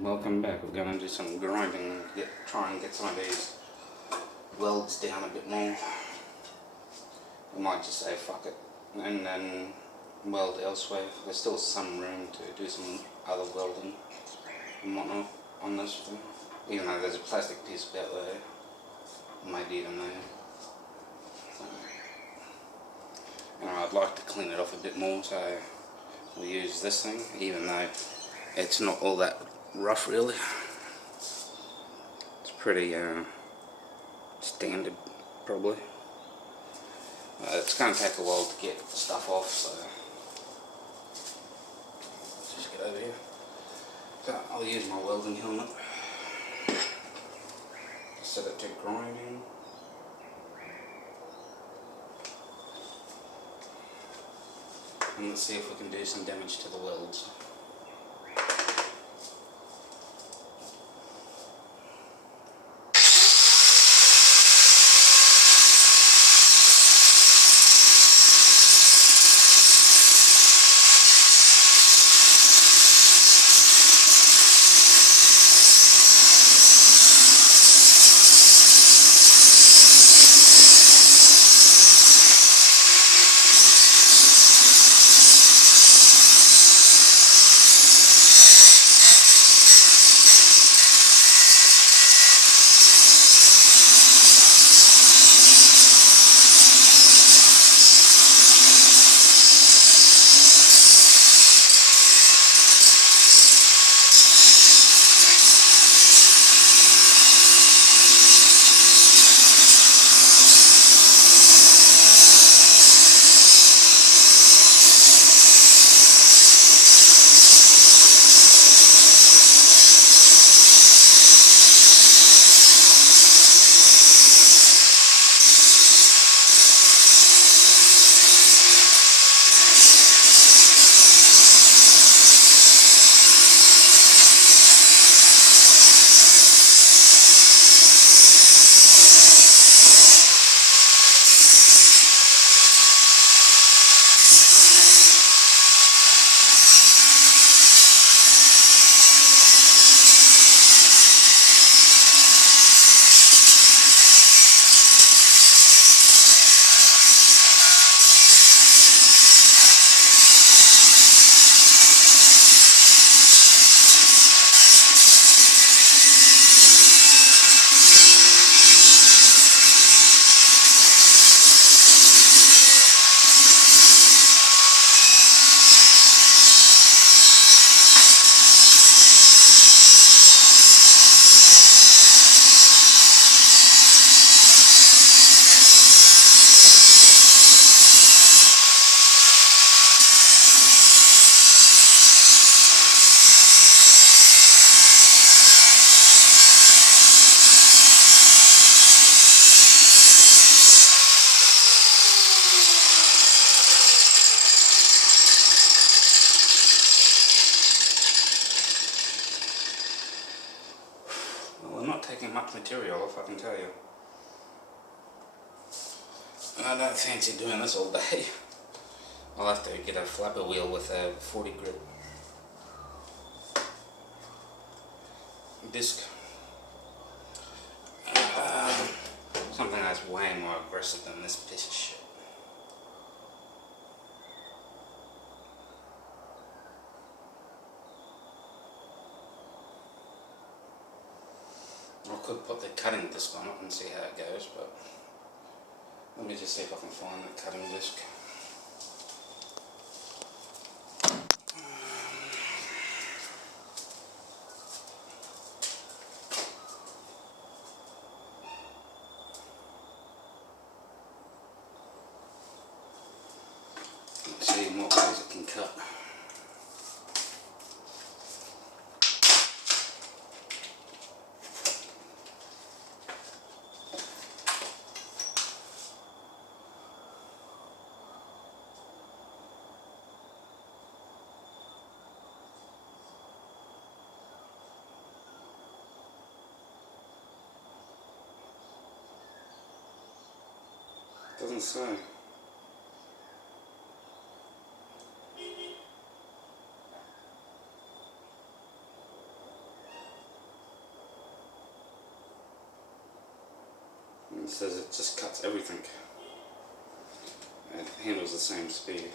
Welcome back. We're going to do some grinding, try and get some of these welds down a bit more. We might just say fuck it and then weld elsewhere. There's still some room to do some other welding and whatnot on this thing. Even though there's a plastic piece about there, maybe even there. So, I'd like to clean it off a bit more, so we'll use this thing, even though it's not all that rough really. It's pretty standard probably. It's going to take a while to get stuff off, so let's just get over here. So I'll use my welding helmet, set it to grinding. And let's see if we can do some damage to the welds. Taking much material off, I can tell you. And I don't fancy doing this all day. I'll have to get a flapper wheel with a 40 grit disc. Something that's way more aggressive than this piece of shit. I could put the cutting disc on it and see how it goes, but let me just see if I can find the cutting disc. Let's see in what ways it can cut. Doesn't say. It says it just cuts everything. It handles the same speed.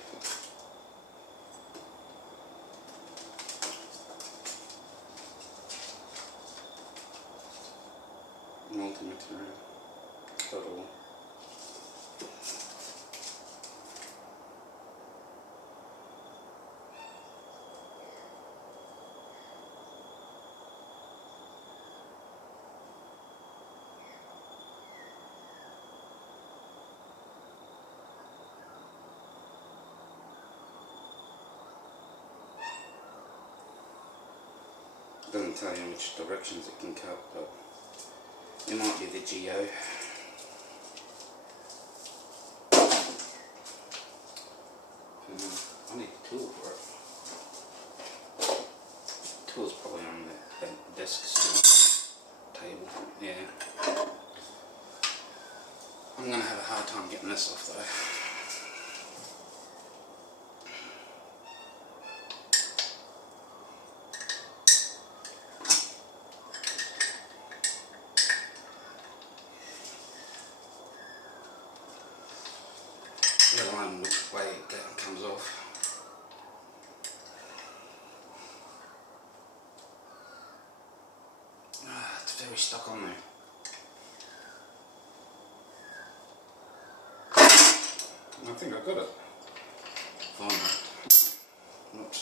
Multi-material. Total. Doesn't tell you which directions it can cut, but it might be the geo. I need a tool for it. Tool's probably on the desk table. Yeah. I'm gonna have a hard time getting this off though. Let alone which way it comes off. It's very stuck on there. I think I got it. Fine. Oops.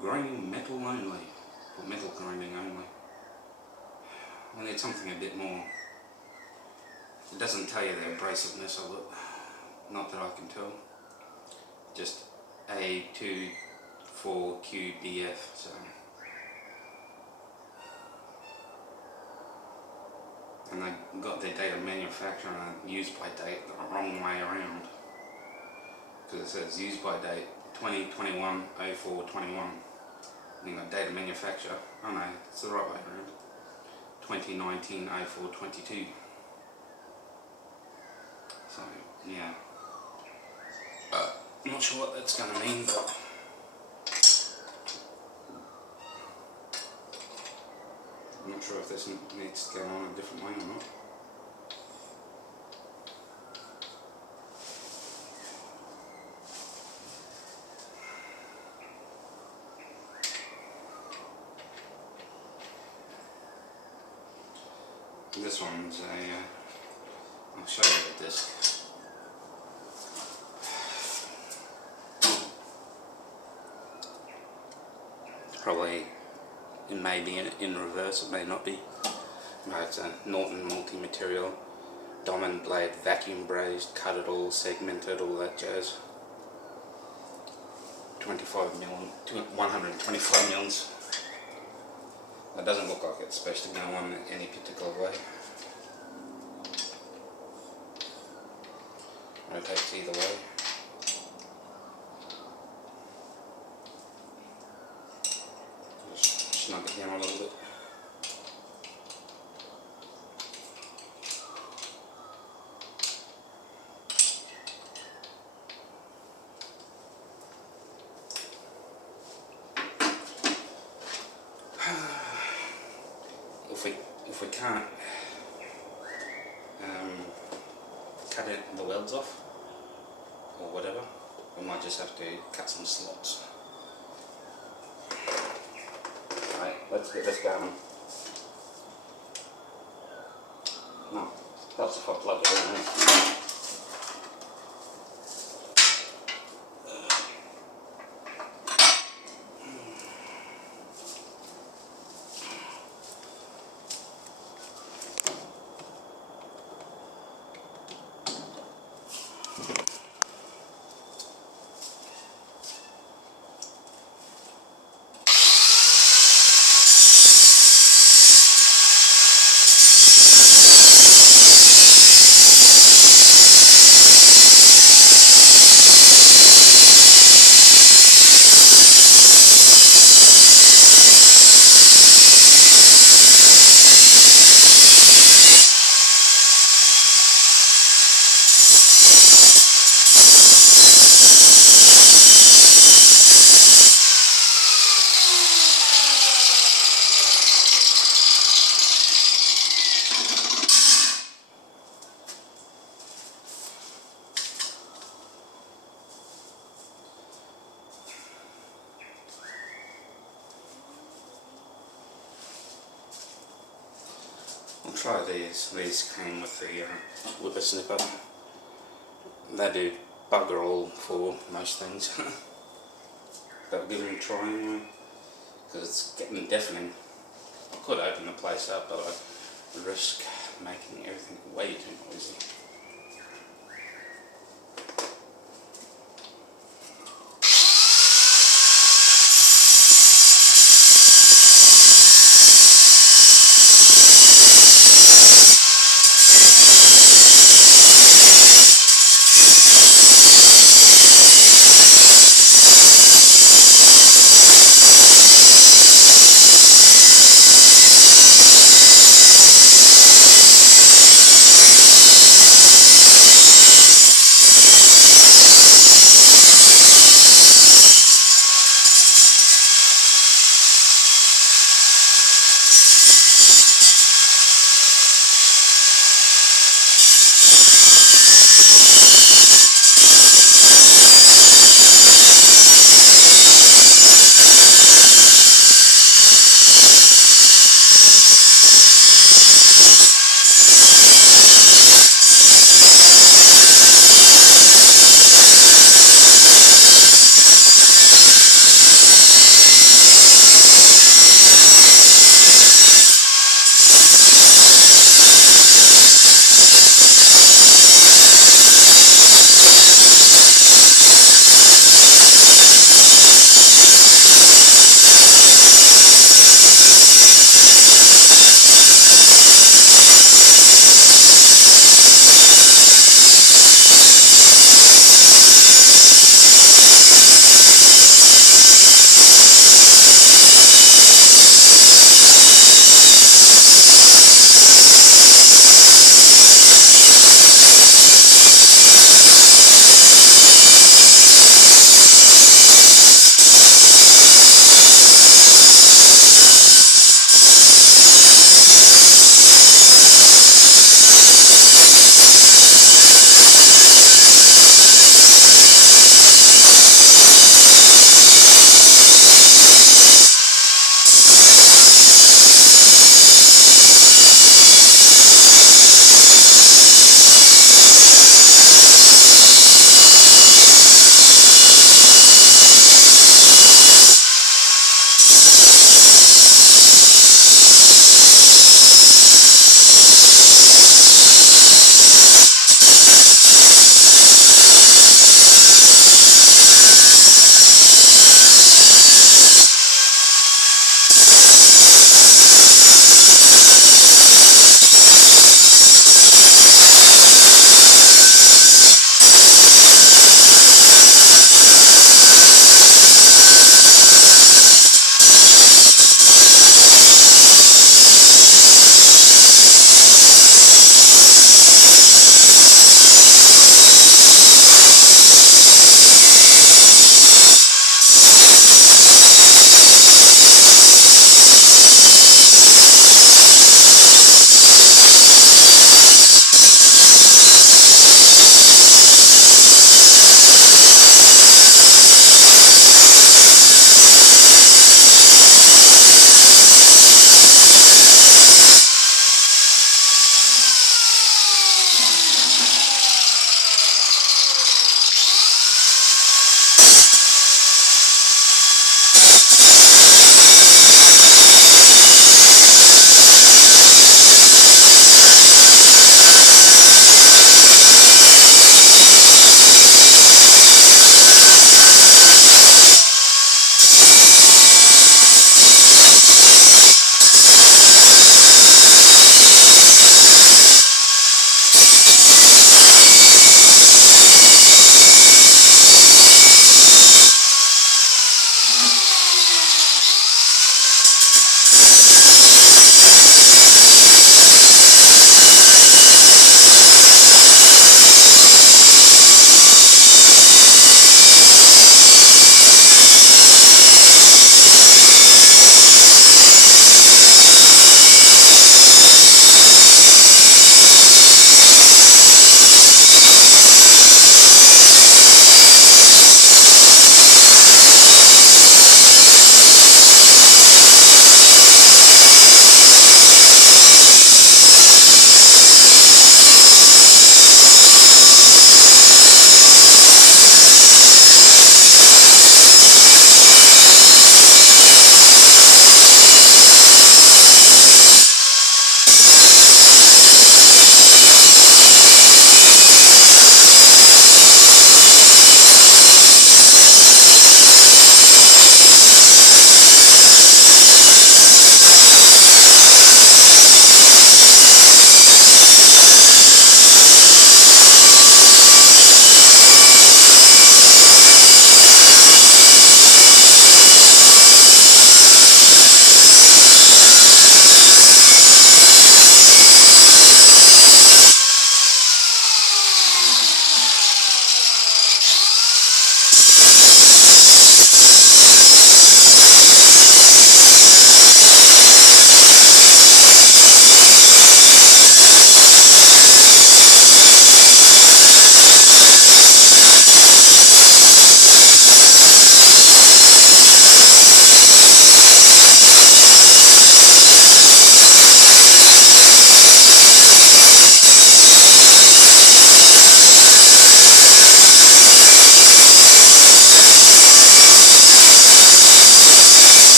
Grinding metal only. Or metal grinding only. I need something a bit more. It doesn't tell you the abrasiveness of it, not that I can tell. Just A24QBF, so. And they got their date of manufacture and use by date the wrong way around. Because it says use by date 2021 04 21. And you got date of manufacture. Oh no, it's the right way around. 2019 04 22. So, yeah. I'm not sure what that's going to mean, but I'm not sure if this needs to go on a different way or not. This one's I'll show you the disc. Probably, it may be in reverse, it may not be. No, it's a Norton multi-material, diamond blade, vacuum brazed, cut it all, segmented, all that jazz. 125 mils. It doesn't look like it's supposed to go on any particular way. Rotates either way. Just snug it down a little bit. If we can't cut the welds off or whatever, we might just have to cut some slots. Right, let's get this going. No, helps if I plug it in. try these. These came with the whippersnipper. They do bugger all for most things. But give them a try anyway, because it's getting deafening. I could open the place up, but I'd risk making everything way too noisy.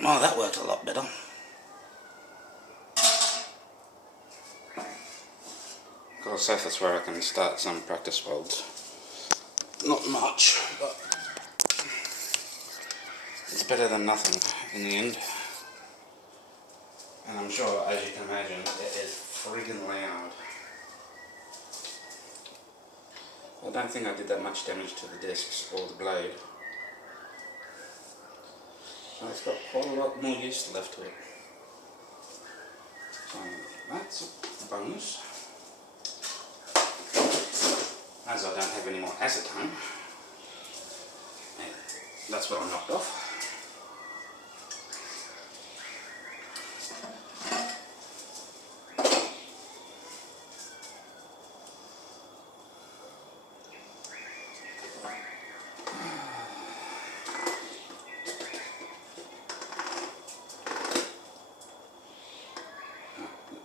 Oh, that worked a lot better. Got a surface where I can start some practice welds. Not much, but it's better than nothing in the end. And I'm sure, as you can imagine, it is friggin' loud. I don't think I did that much damage to the discs or the blade. So it's got quite a lot more use left to it. So that's a bonus. As I don't have any more acetone, and that's what I knocked off.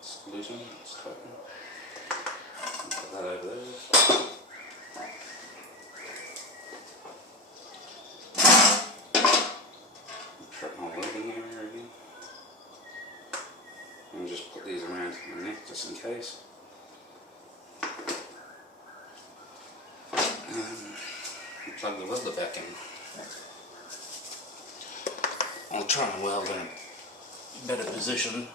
Solution, it's tighten. Put that over there. Trap my welding area again. And just put these around my neck just in case. Plug the welder back in. I'll try and weld in a better position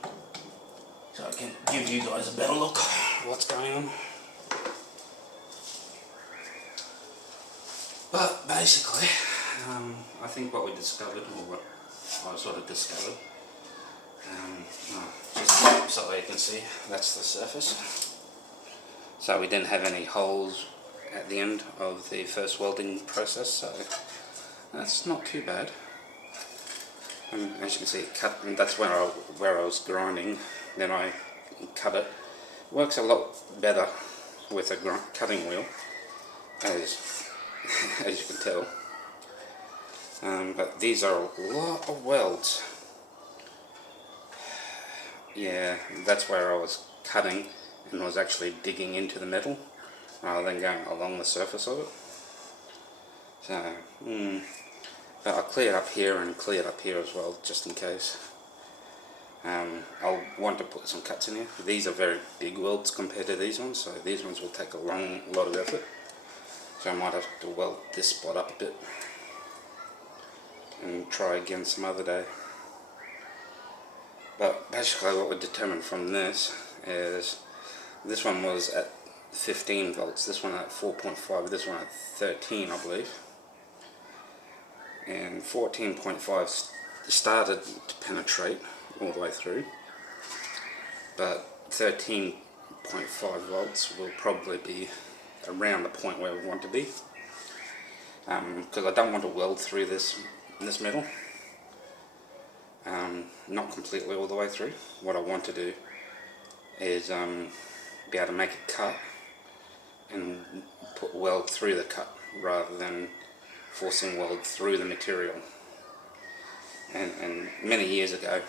so I can give you guys a better look at what's going on. But basically, I think what we discovered, or what I sort of discovered, just so you can see, that's the surface. So we didn't have any holes at the end of the first welding process, so that's not too bad. And as you can see, it cut, and that's where I was grinding. Then I cut it. It works a lot better with a cutting wheel, as you can tell. But these are a lot of welds. Yeah, that's where I was cutting and was actually digging into the metal rather than going along the surface of it. So, but I'll clear up here and clear up here as well, just in case. I'll want to put some cuts in here. These are very big welds compared to these ones, so these ones will take a lot of effort. So I might have to weld this spot up a bit and try again some other day. But basically what we determined from this is this one was at 15 volts, this one at 4.5, this one at 13 I believe. And 14.5 started to penetrate all the way through, but 13.5 volts will probably be around the point where we want to be, because I don't want to weld through this metal, not completely all the way through. What I want to do is be able to make a cut and put weld through the cut rather than forcing weld through the material. And many years ago,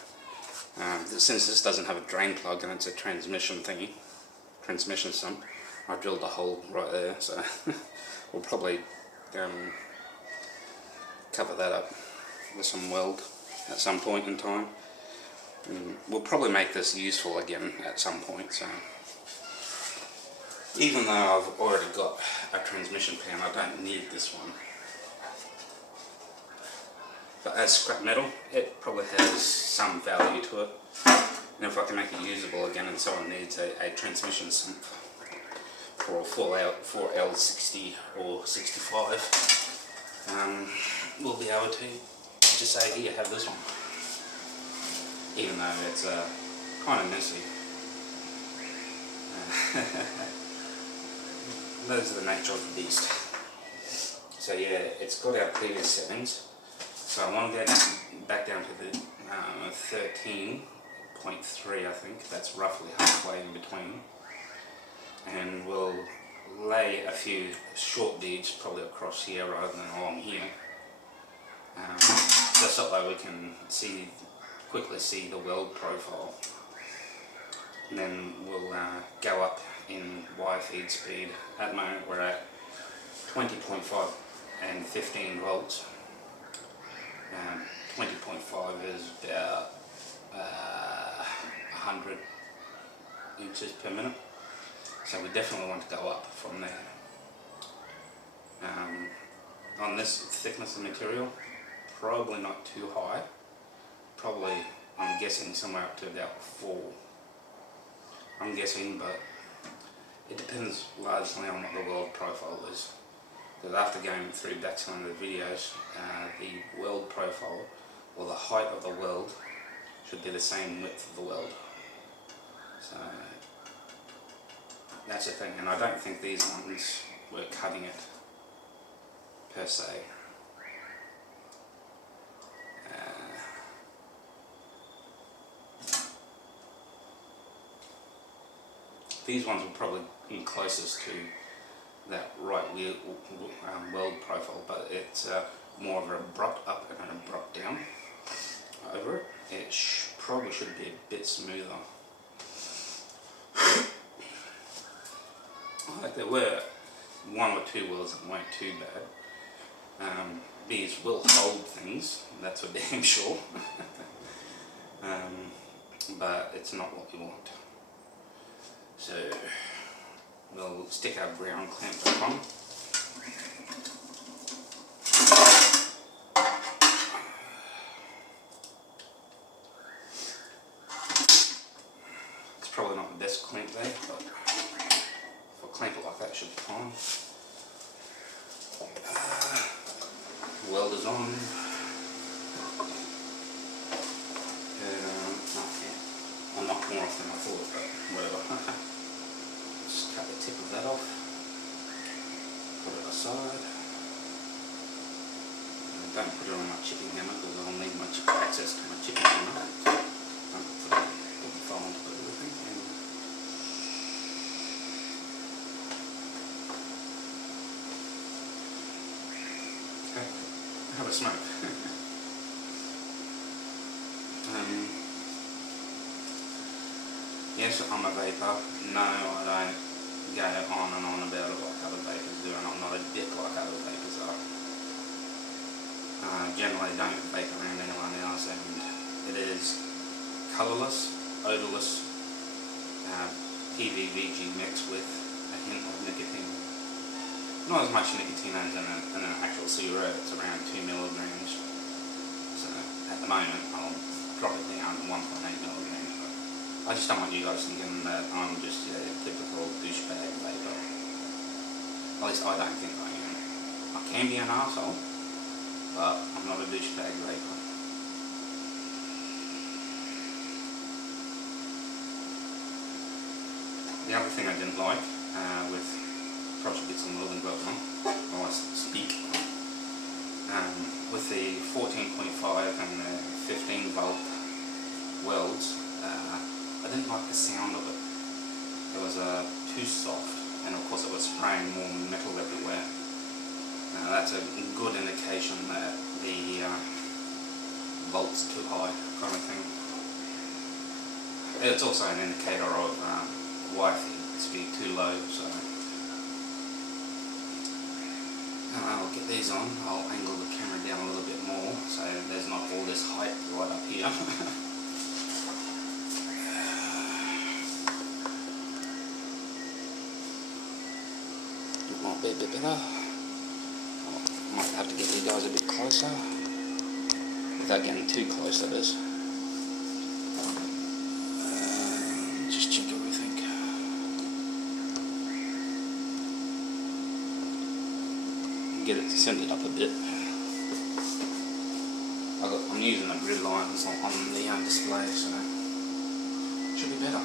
since this doesn't have a drain plug and it's a transmission sump, I drilled a hole right there, so we'll probably cover that up with some weld at some point in time. And we'll probably make this useful again at some point. So even though I've already got a transmission pan, I don't need this one. But as scrap metal, it probably has some value to it. And if I can make it usable again and someone needs a transmission sump for a 4L60 or 65, we'll be able to just say, here, have this one. Even though it's kind of messy. Those are the nature of the beast. So yeah, it's got our previous settings. So I want to go back down to the 13.3, I think. That's roughly halfway in between. And we'll lay a few short beads probably across here rather than along here. Just so that we can quickly see the weld profile. And then we'll go up in wire feed speed. At the moment we're at 20.5 and 15 volts. 20.5 is about 100 inches per minute, so we definitely want to go up from there. On this thickness of material, probably not too high, probably I'm guessing somewhere up to about 4. I'm guessing, but it depends largely on what the weld profile is. Because after going through back some of the videos, the weld profile, or the height of the weld, should be the same width of the weld. So that's the thing, and I don't think these ones were cutting it per se. These ones were probably closest to that right weld profile, but it's more of an abrupt up and an abrupt down over it. It probably should be a bit smoother. Like there were 1 or 2 welds that weren't too bad. These will hold things, that's for damn sure. But it's not what we want. So we'll stick our ground clamp back on. It's probably not the best clamp there, but if I clamp it like that, it should be fine. Weld is on. I knocked more off than I thought, but whatever. Just cut the tip of that off, put it aside. Don't put it on my chipping hammer because I'll need my access to my chipping hammer. Put the file on top of everything. Okay, have a smoke. Yes, I'm a vapor. No, I don't go on and on about it like other vapors do, and I'm not a dick like other vapors are. Generally don't vape around anyone else, and it is colourless, odourless, PVVG mixed with a hint of nicotine. Not as much nicotine as in an actual cigarette, it's around 2 milligrams. So at the moment I'll drop it down to 1.8 milligrams. I just don't want you guys thinking that I'm just a typical douchebag vapor. At least I don't think I am. I can be an arsehole, but I'm not a douchebag vapor. The other thing I didn't like with project bits on welding gloves on, while I speak, with the 14.5 and the 15 volt welds, I didn't like the sound of it. It was too soft, and of course it was spraying more metal everywhere. That's a good indication that the volt's too high, kind of thing. It's also an indicator of wire speed too low, so I'll get these on. I'll angle the camera down a little bit more so there's not all this height right up here. Might be a bit better. I might have to get you guys a bit closer without getting too close, that is. Just check everything. Get it centered up a bit. I'm using the grid lines on the display, so it should be better.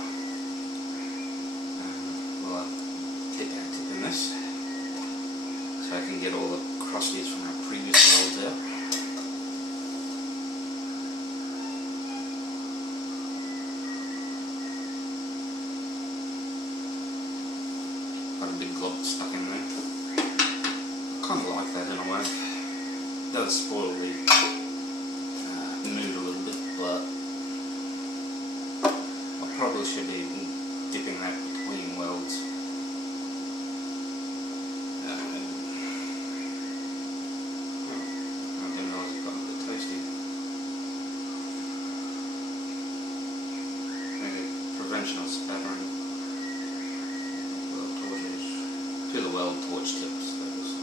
We'll tip in this, so I can get all the crusties from our previous welds out. Got a big glob stuck in there. Kind of like that in a way. It does spoil the mood a little bit, but I probably should be dipping that between welds. I didn't realise it got a bit toasty. definition of spattering. Weld torches. To the weld torch tips, that is.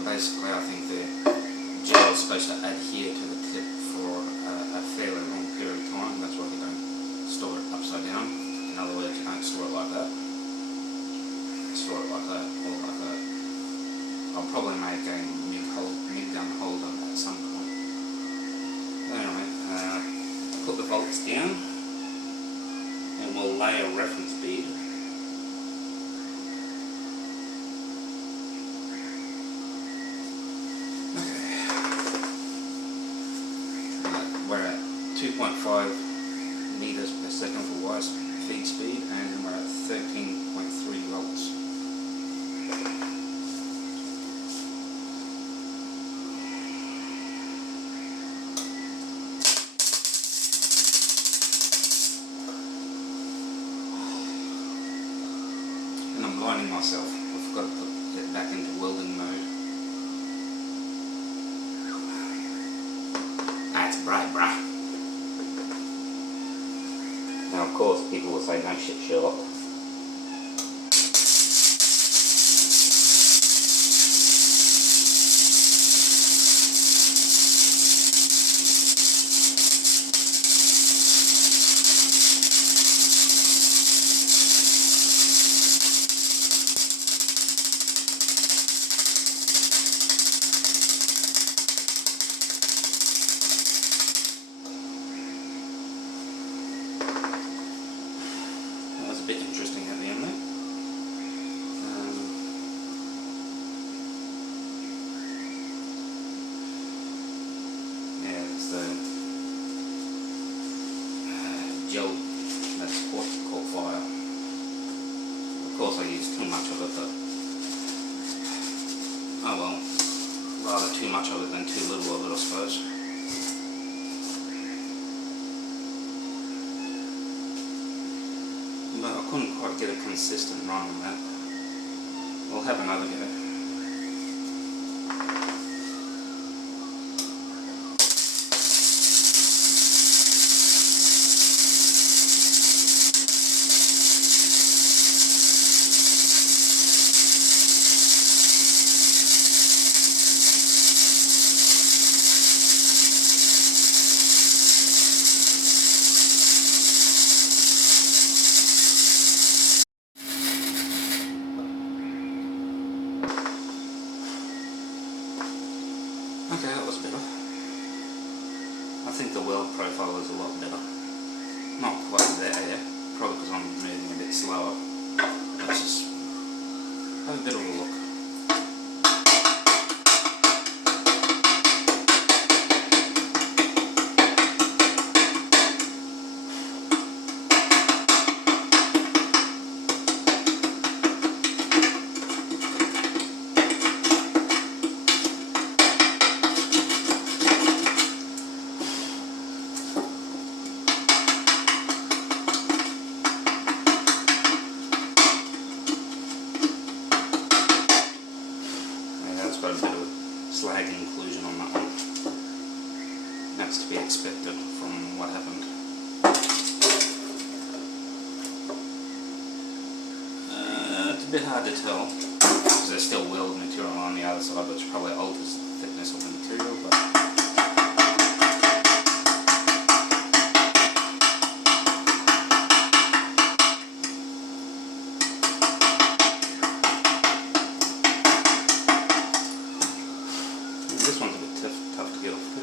Basically, I think the gel is supposed to adhere to the tip for a fairly long period of time. That's why you don't store it upside down. In other words, you don't store it like that. Store it like that, or like that. I'll probably make a MIG gun holder at some point. Anyway, put the bolts down, and we'll lay a reference bead. We're at 2.5 meters per second for wire feed speed, and we're at 13.3 volts. And I'm blinding myself. I forgot to put it back into welding mode. That's bright, bruh. Now, of course, people will say, no shit, Sherlock. A bit interesting at the end there. Yeah, it's the gel that's caught fire. Of course, I used too much of it, but oh well, rather too much of it than too little of it, I suppose. But I couldn't quite get a consistent run on that. We'll have another go. Okay, that was better. I think the weld profile is a lot better. Not quite there yet, probably because I'm moving a bit slower. Let's just have a bit of a look. Got a bit of slag inclusion on that one. That's to be expected from what happened. It's a bit hard to tell because there's still weld material on the other side, which probably alters the thickness of the material. But this one's a bit tough to get off too.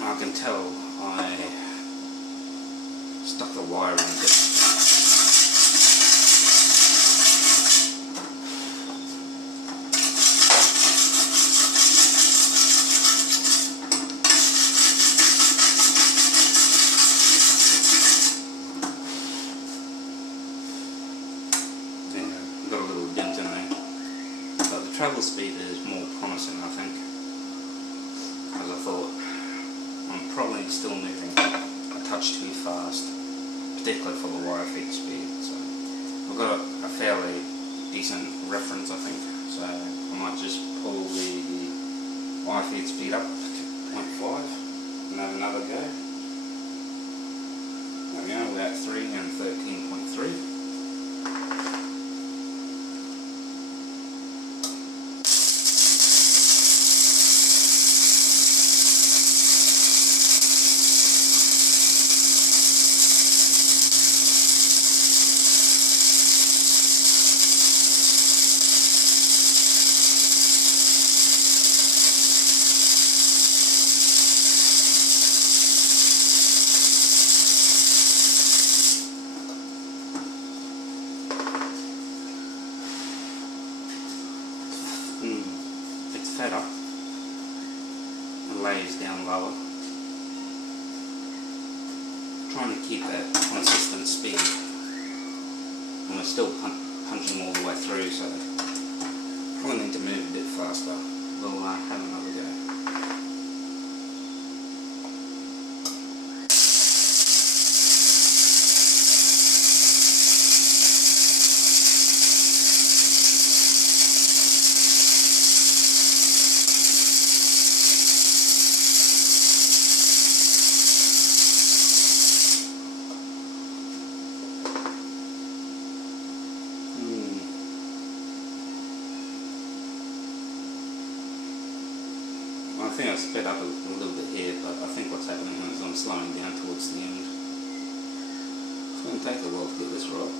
I can tell I stuck the wire in a bit. travel speed is more promising, I think, as I thought. I'm probably still moving a touch too fast, particularly for the wire feed speed. So I've got a fairly decent reference, I think. So I might just pull the wire feed speed up to 0.5 and have another go. There we go, we're at 3 and 13.3. It's fatter, it lays down lower. Trying to keep that consistent speed, and we're still punching all the way through, so probably need to move a bit faster. We'll have another go. I think I sped up a little bit here, but I think what's happening is I'm slowing down towards the end. It's going to take a while to get this right.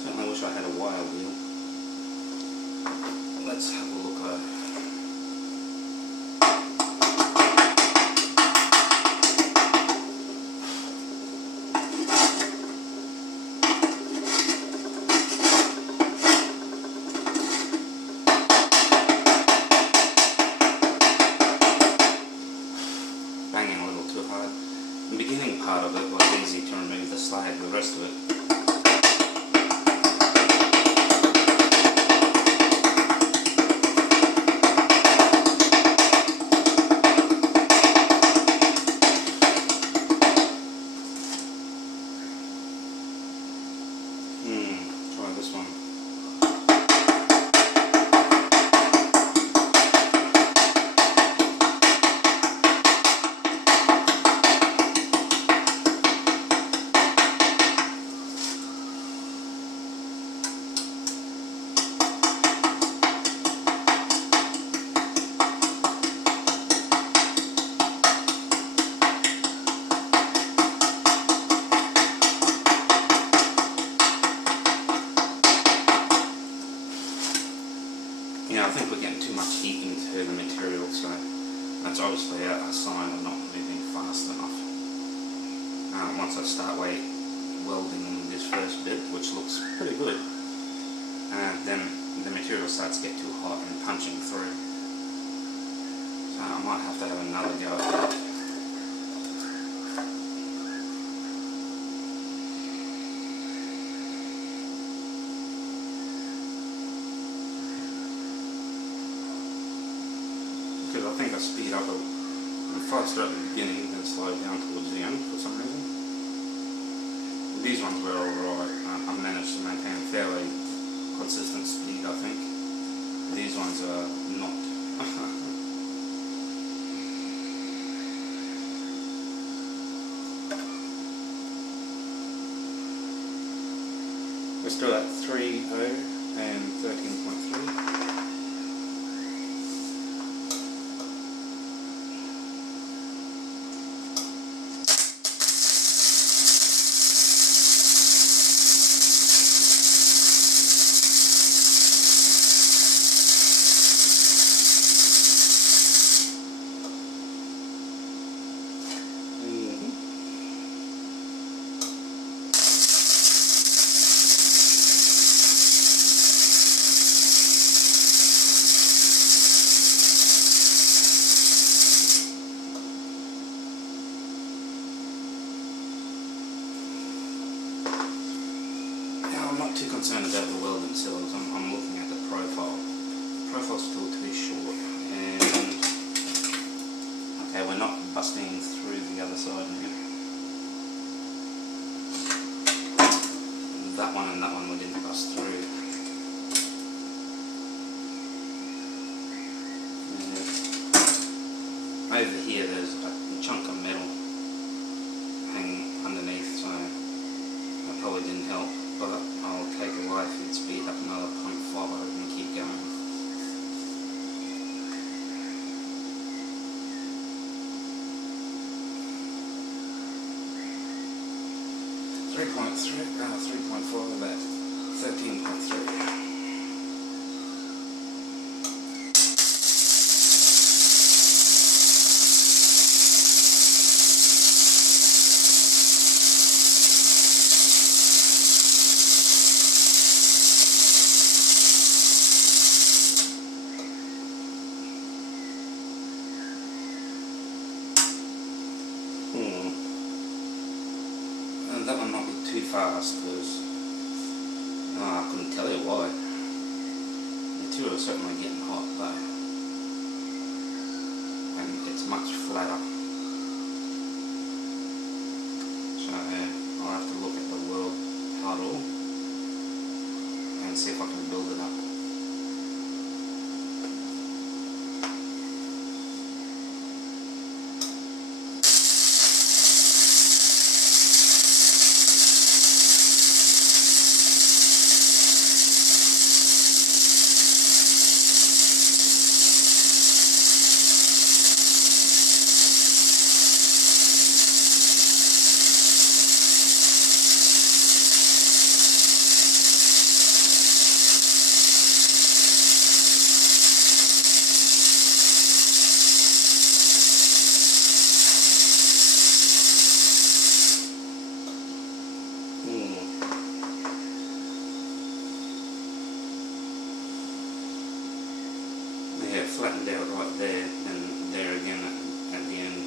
Certainly wish I had a wire wheel. Let's have a look over. Banging a little too hard. The beginning part of it was easy to remove the slag, the rest of it. Try this one. I think we're getting too much heat into the material, so that's obviously a sign of not moving fast enough. Once I start welding this first bit, which looks pretty good, then the material starts to get too hot and punching through. So I might have to have another go at that. Because I think I speed up faster at the beginning and slow down towards the end for some reason. These ones were alright. I managed to maintain a fairly consistent speed, I think. These ones are not. We're still at 3.0 and 13.3. not too concerned about the weld themselves. I'm looking at the profile. The profile's still too short, and okay, we're not busting through the other side now. That one and that one we didn't bust through. Over here there's a chunk of metal hanging underneath, so that probably didn't help, but I'll take a light feed speed up another 0.5 and keep going. Three point four of that, 13.3. And that one might be too fast because I couldn't tell you why. The material is certainly getting hot though, and it's much flatter. So I'll have to look at the weld puddle and see if I can build it up. Yeah, flattened out right there, and there again at the end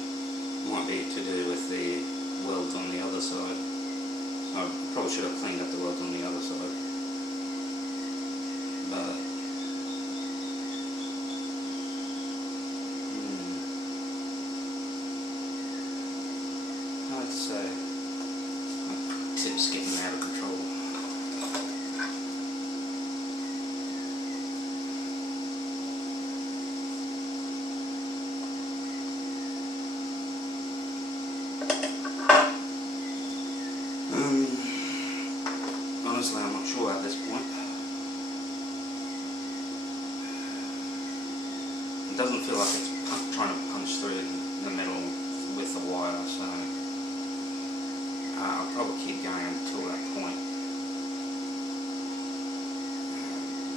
might be to do with the welds on the other side. So I probably should have cleaned up the welds on the other side, but hard to say. My tip's getting out of control. Honestly, I'm not sure at this point. It doesn't feel like it's trying to punch through the metal with the wire, so I'll probably keep going until that point.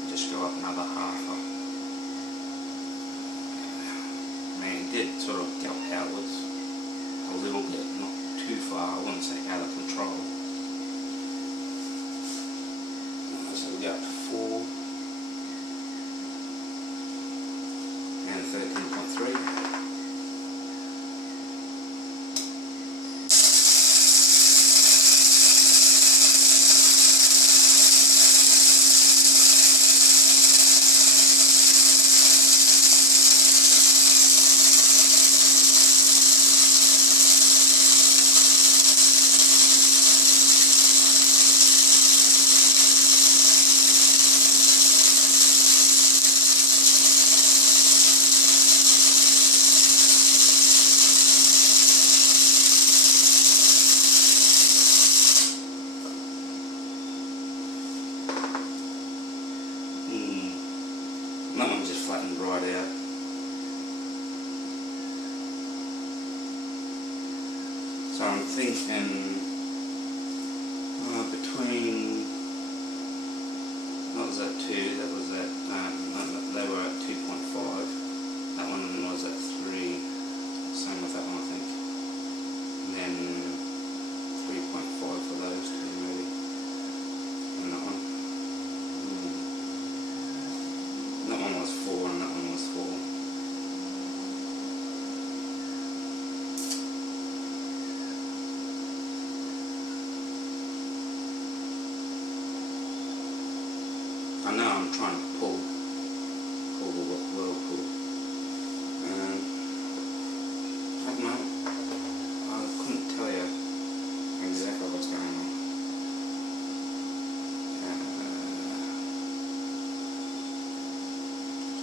Just go up another half up. I mean, it did sort of go outwards a little bit, not too far. I wouldn't say out of control. So we got 4 and 13.3. That one just flattened right out. So I'm thinking between, what was that 2, that was at, they were at 2.5, that one was at 3, same with that one I think, and then 3.5 for those two maybe, and that one. That one was 4 and that one was 4. I know I'm trying to pull the whirlpool. At the moment, I couldn't tell you exactly what's going on.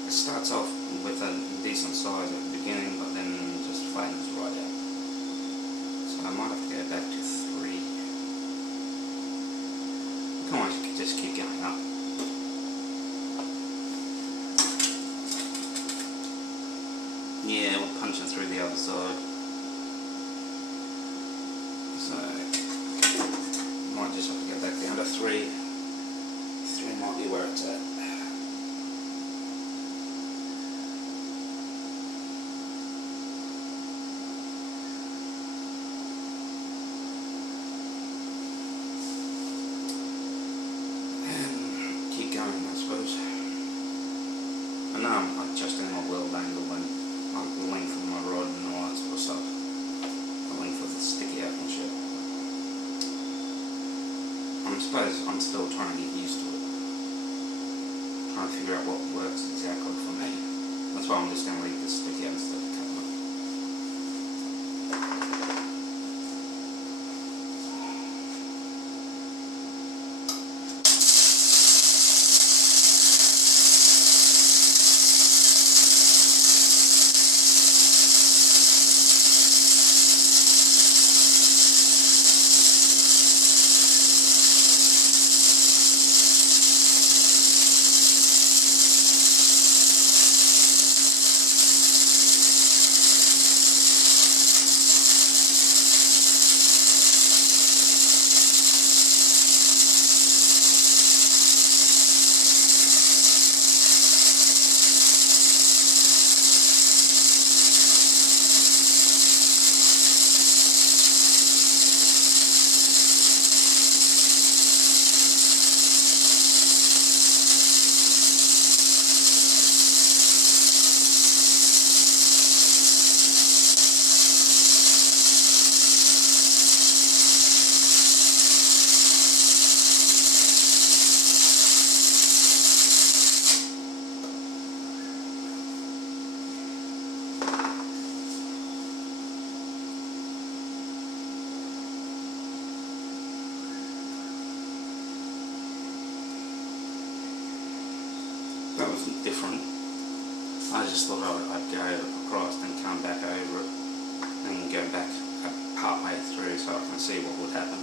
It starts off with a decent size at the beginning, but then just flattens right out. So I might have to go back to 3. Come on, just keep going up. Yeah, we're punching through the other side. So might just have to get back down to 3. 3 might be where it's at. Keep going, I suppose. I know I'm adjusting my weld angle and the length of my rod and all that sort of stuff. The length of the sticky out and shit. I suppose I'm still trying to get used to it. Trying to figure out what works exactly for me. That's why I'm just going to leave this sticky out instead of cutting it. That was different. I just thought I'd go across and come back over it and go back part way through so I can see what would happen.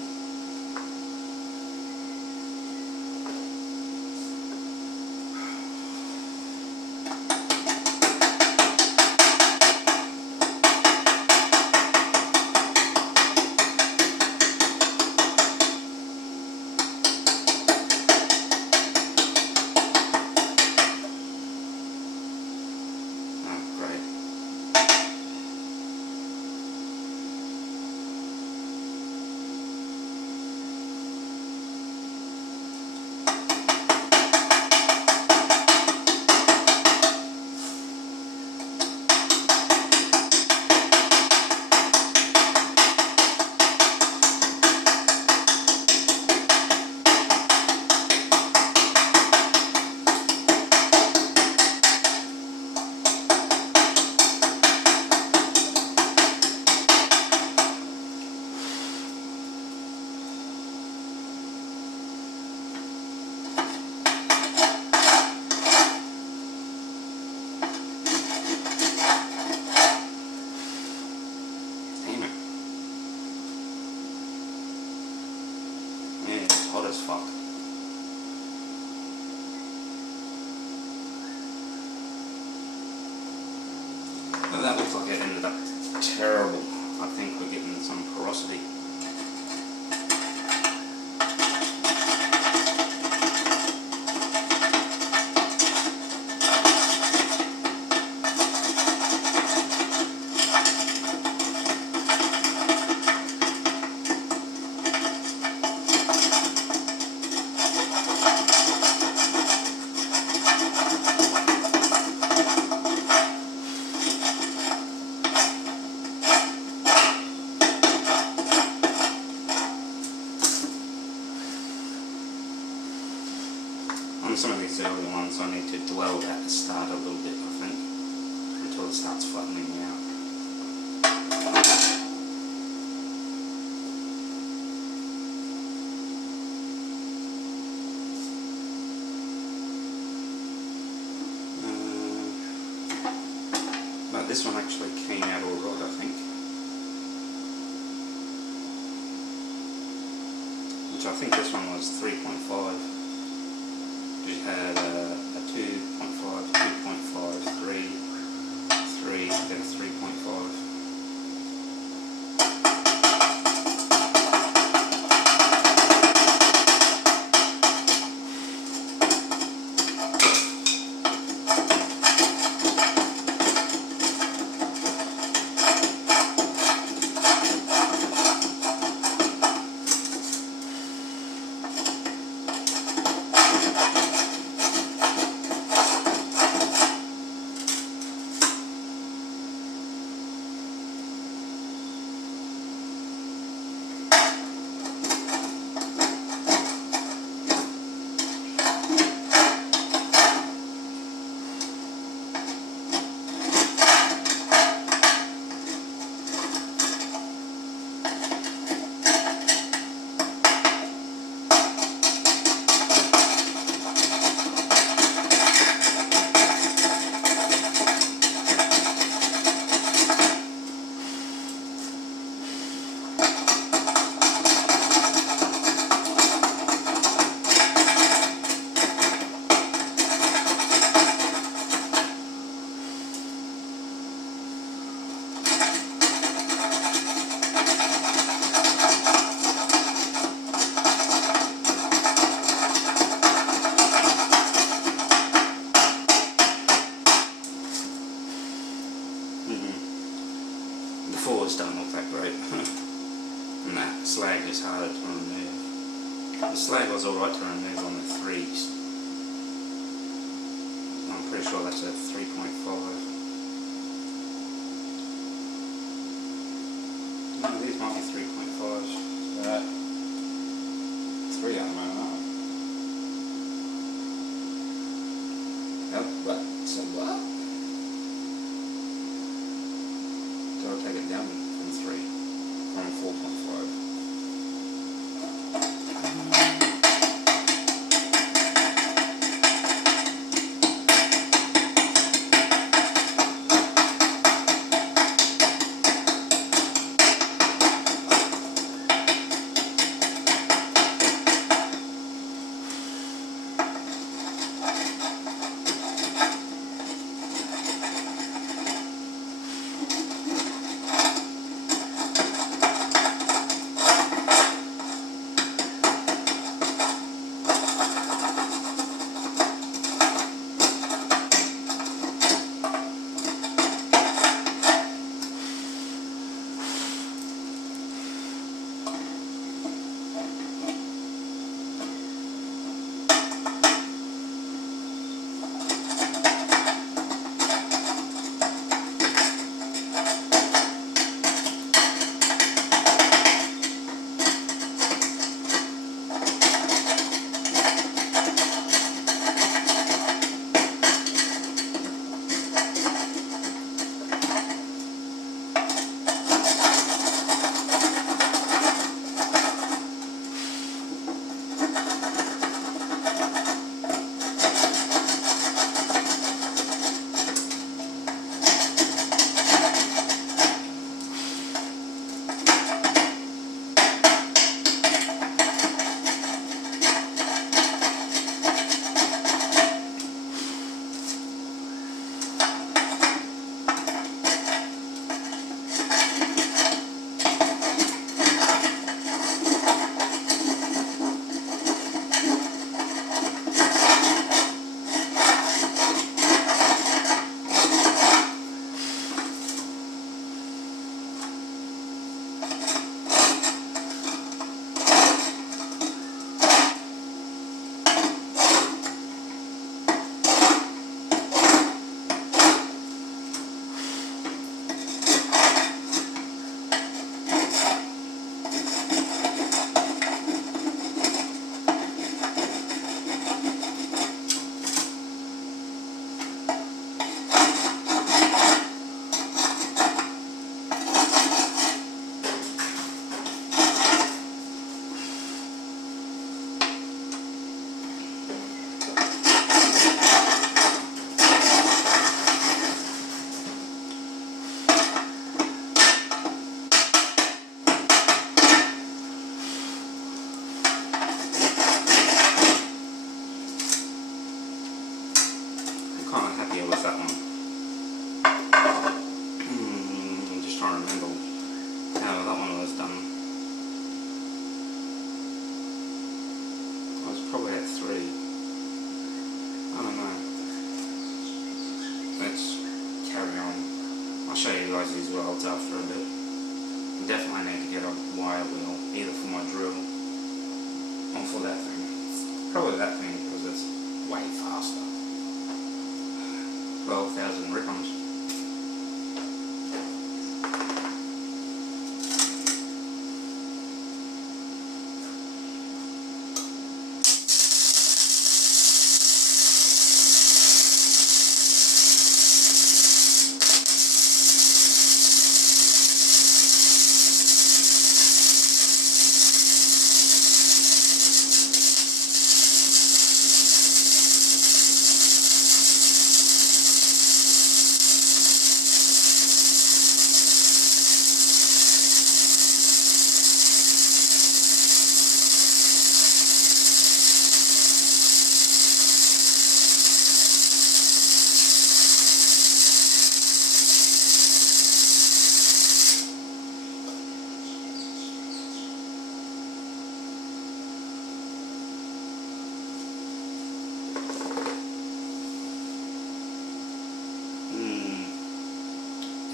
Hot as fuck. But that looks like it ended up terrible. I think we're getting some porosity. on some of these early ones I need to dwell at the start a little bit, I think, until it starts flattening out. But this one actually came out alright, I think. Which I think this one was 3.5. We had a 2.5, 2.5, 3, 3, then a 3.5. The fours don't look that great. And that slag is harder to remove. The slag was alright to remove on the 3s. I'm pretty sure that's a 3.5. No, these might be 3.5s. 3 at the moment, aren't we? Yep, but so what? So I'll take it down from 3, from 4.5. was probably at 3. I don't know. Let's carry on. I'll show you guys these welds after a bit. I definitely need to get a wire wheel, either for my drill or for that thing. Probably that thing because it's way faster. 12,000 rip-ons.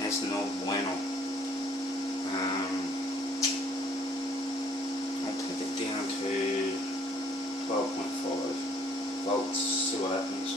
That's no bueno. I'll take it down to 12.5 volts, see what happens.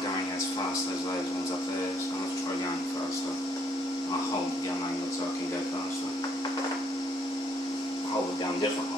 Going as fast as those ones up there, so I'll try going faster. I'll hold the gun angle so I can go faster. Hold the gun differently.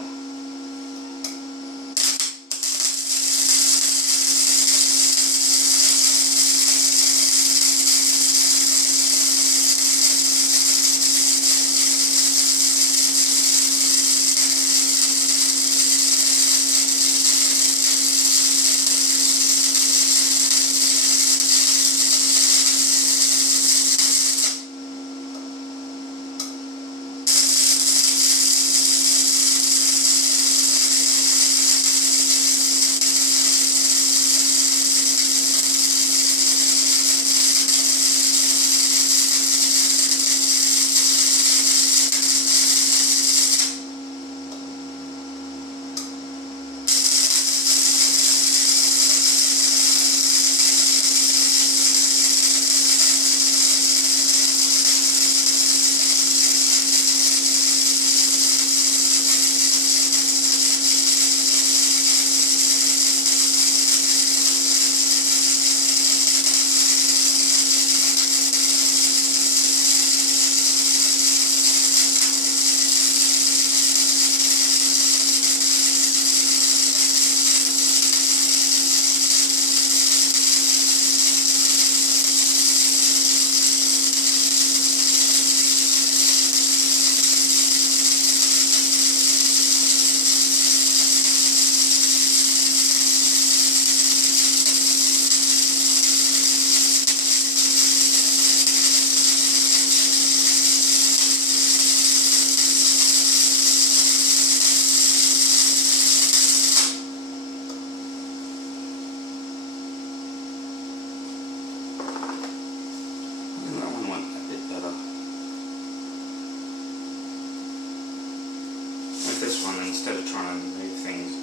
This one, instead of trying to move things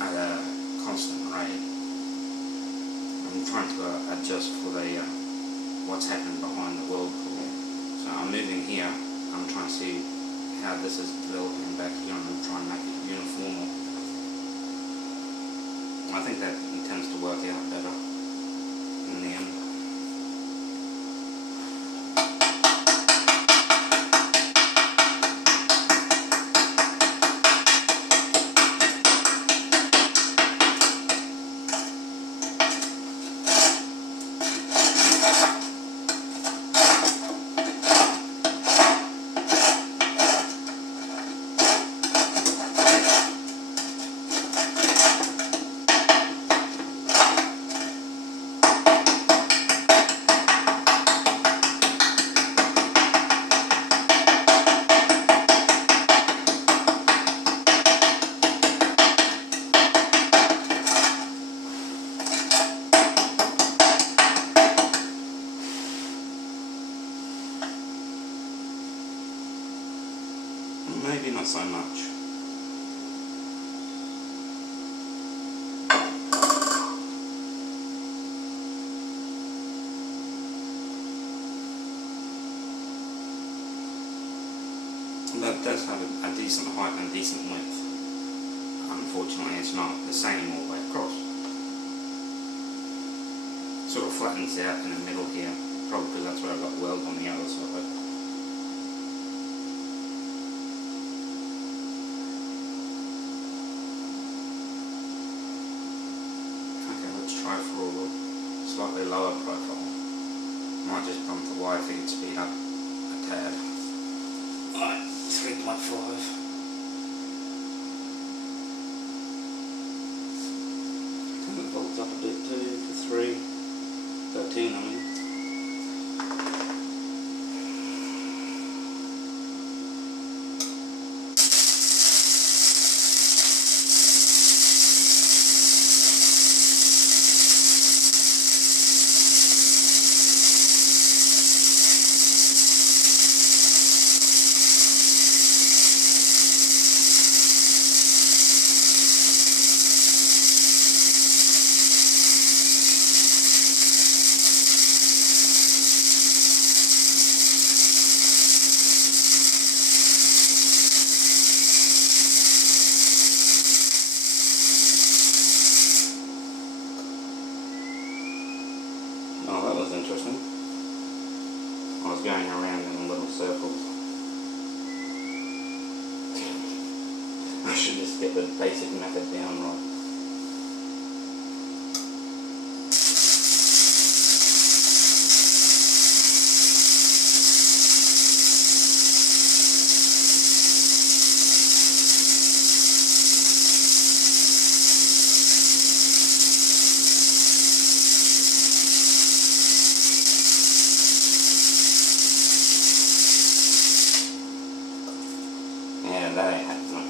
at a constant rate, I'm trying to adjust for the what's happening behind the whirlpool. So I'm moving here, I'm trying to see how this is developing back here, and I'm trying to make it uniform. I think that tends to work out better in the end. not so much. But it does have a decent height and a decent width. Unfortunately, it's not the same all the way across. Sort of flattens out in the middle here, probably because that's where I've got weld on the other side. Okay, let's try for a slightly lower profile. Might just bump the wire feed speed up a tad. Alright, 3.5. Turn the volts up a bit too, to 13 I mean. Oh, that was interesting. I was going around in little circles. I should just get the basic method down right. Yeah, that ain't happening.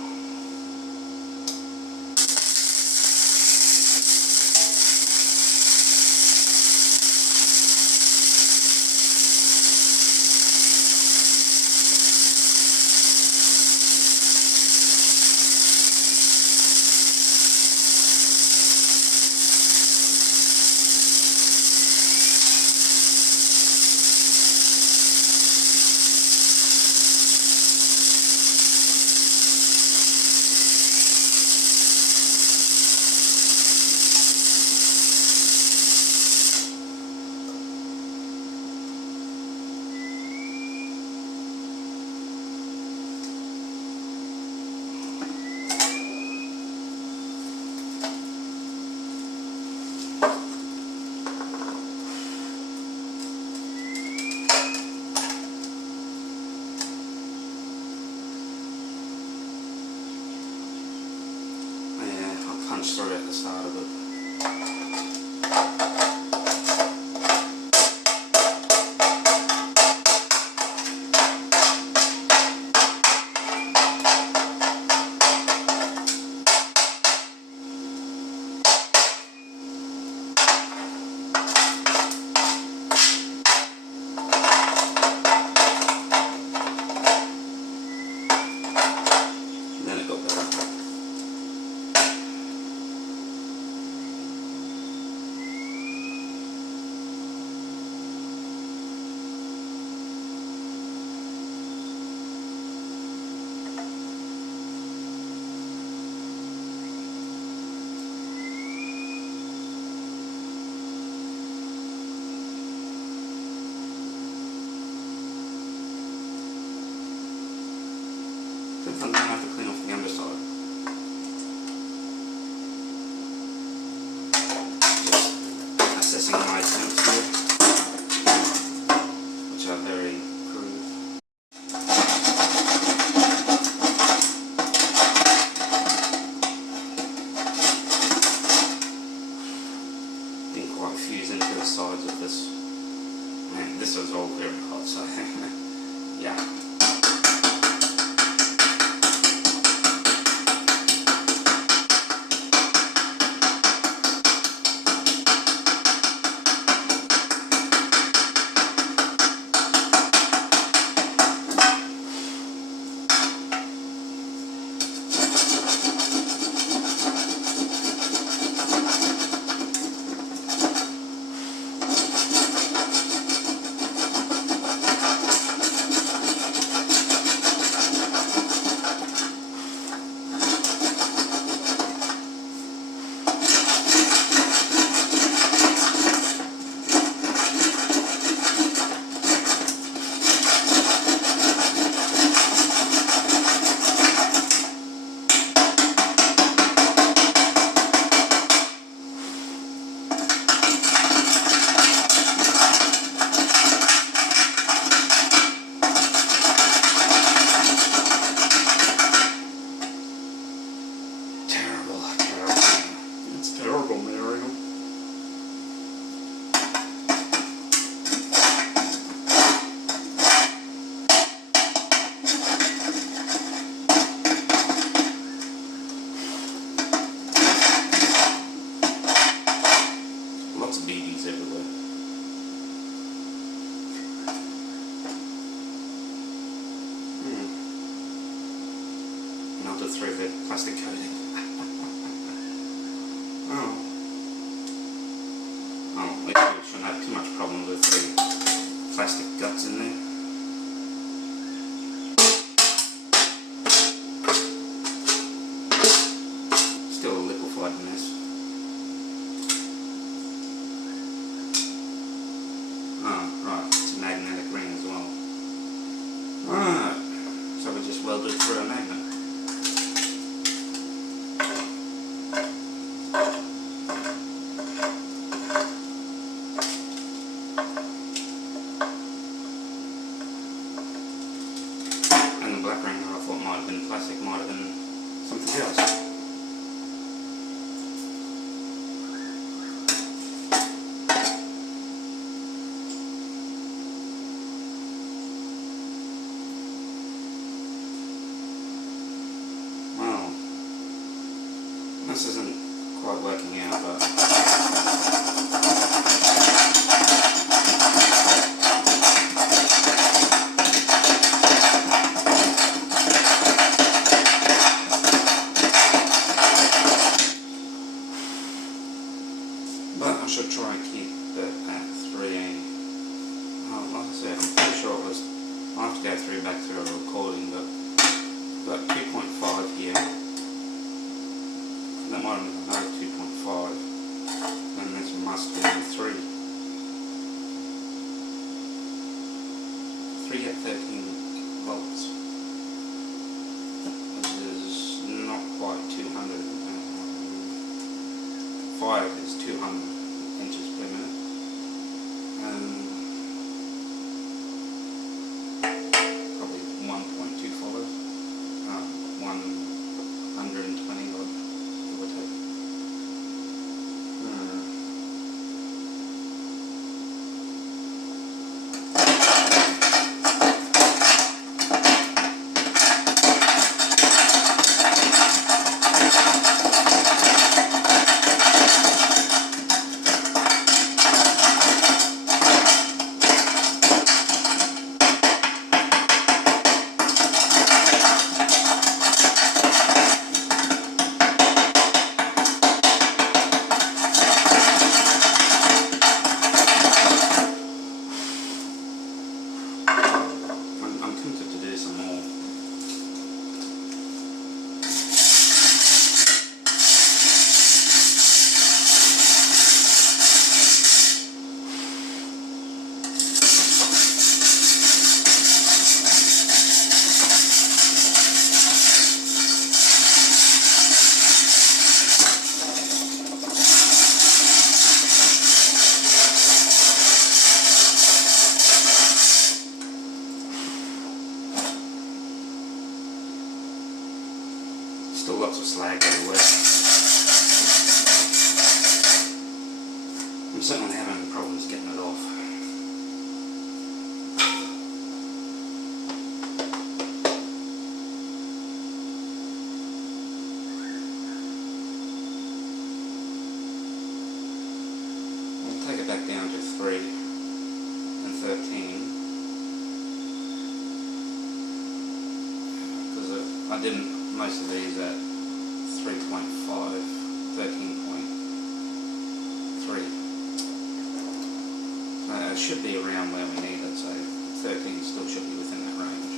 Punch through at the start of it. Then it got better. I'm going to have to clean off the underside. Just assessing my attempts here, which are very crude. Didn't quite fuse into the sides of this. Man, this was all very hot, so yeah. through the plastic coating. Oh, we shouldn't have too much problem with the plastic guts in there. Still a liquefied mess. Oh, right, it's a magnetic ring as well. Alright, so we just welded it through a magnet. And the black ring that I thought might have been plastic might have been something else. This isn't quite working out, but I should try and keep it at 3. Like I said, I'm pretty sure it was, I have to go back through a recording, but got 2.5 here. That might have been another 2.5, and this must be 3. 3 at 13 volts, which is not quite 200. 5 is 200 inches per minute, and probably 1.25, 120 odd. Still lots of slag everywhere. I'm certainly having problems getting it off. I'll take it back down to 3 and 13. Because I didn't most of these at 3.5, 13.3. It should be around where we need it, so 13 still should be within that range.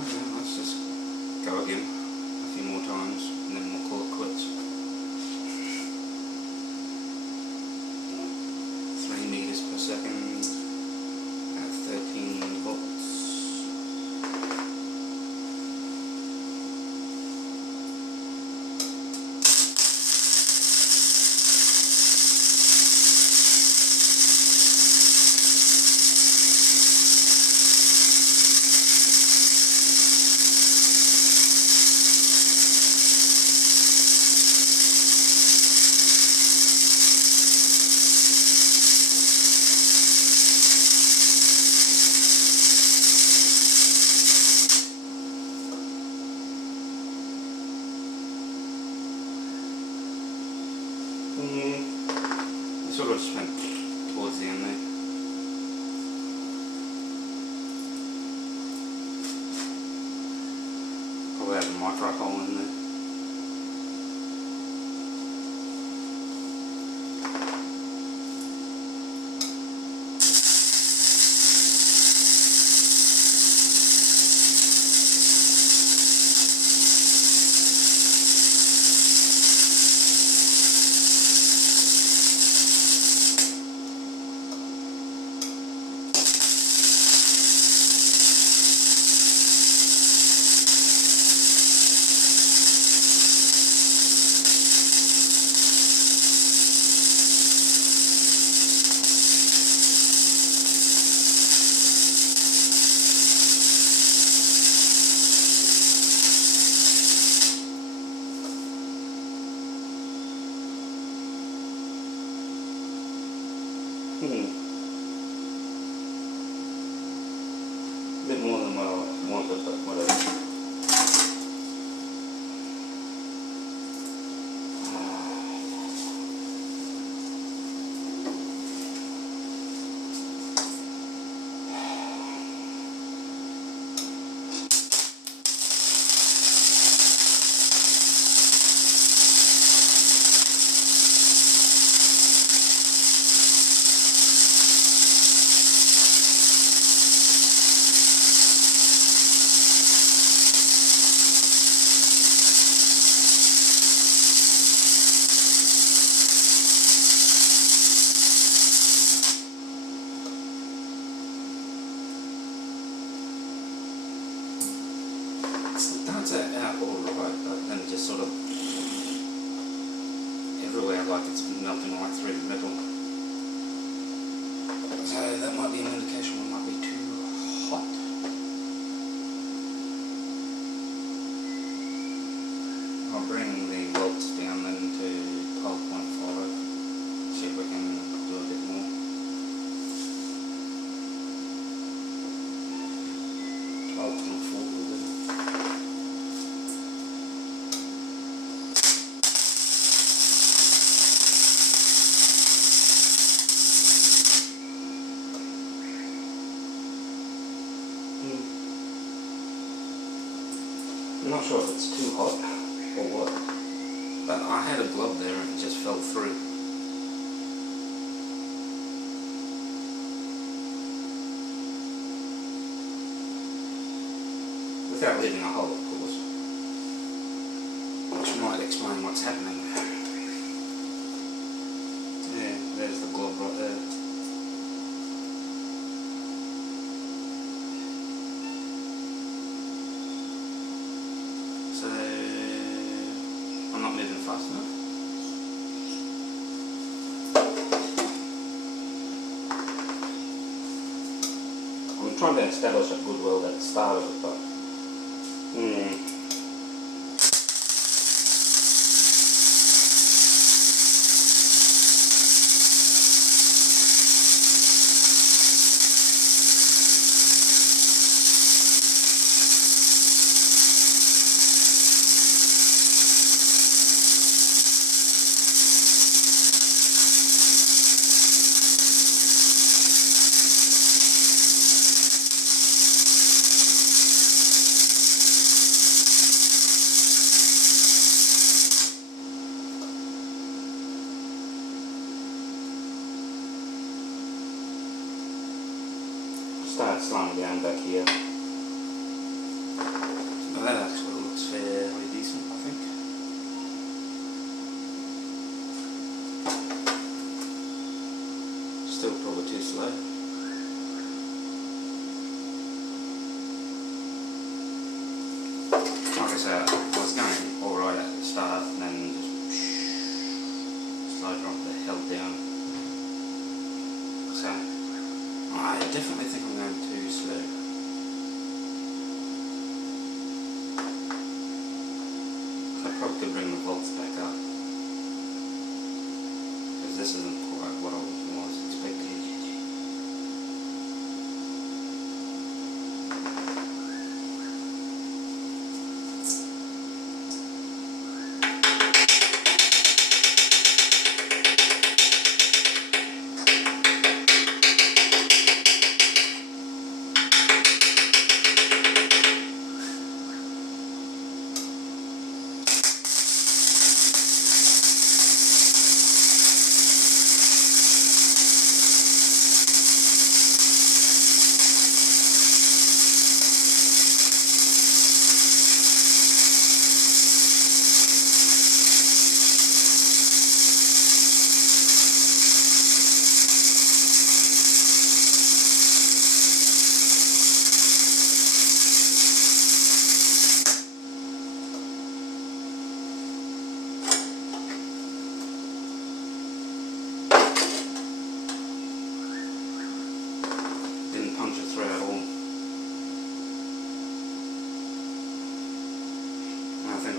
Okay, let's just go again a few more times and then we'll call it quits. 3 meters per second. 13 volts. Sort of just went towards the end there. have a micro hole in there. A bit more than what I wanted, but whatever. Starts out alright, but then just sort of everywhere like it's melting right through the metal. So that might be an indication it might be too hot. I'll bring the welds down then to 12.5, see if we can do a bit more. 12.4 will do. I'm not sure if it's too hot or what, but I had a glove there and it just fell through. Without leaving a hole, of course, which might explain what's happening. Yeah, there's the glove right there. So I'm not moving fast enough. I'm trying to establish a good weld at the start of it, but start slowing down back here. Well, that actually looks fairly decent, I think. Still probably too slow. Like I said, I was going alright at the start and then just slow drop the hell down. So I definitely think I'm going too slow. I probably could bring the volts back up, because this isn't quite what I was expecting.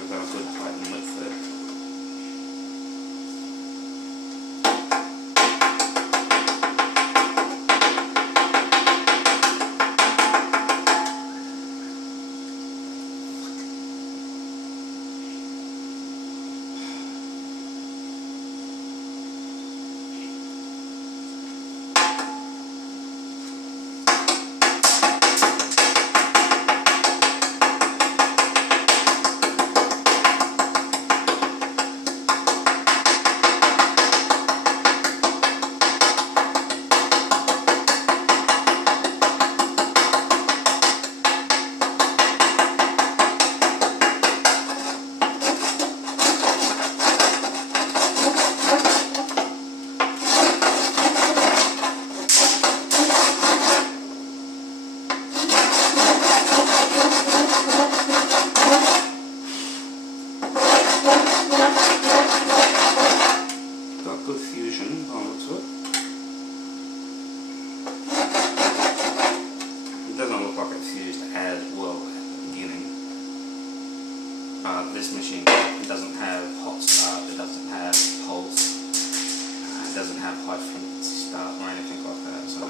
I've got a good height and width there. Good fusion by the looks of it. It doesn't look like it fused as well at the beginning. This machine doesn't have hot start, it doesn't have pulse, it doesn't have high frequency start or anything like that. So.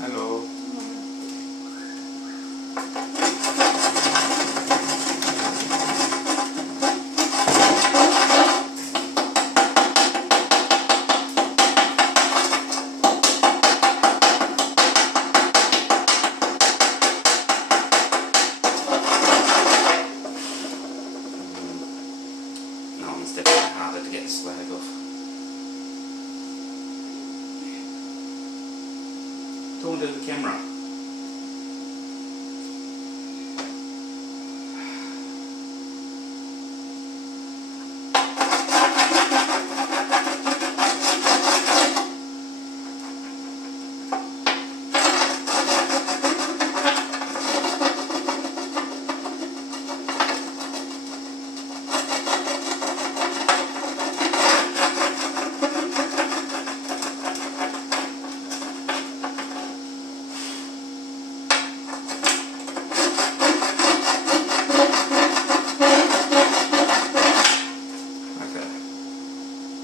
Hello. No, it's definitely harder to get the slag off. Talking to the camera.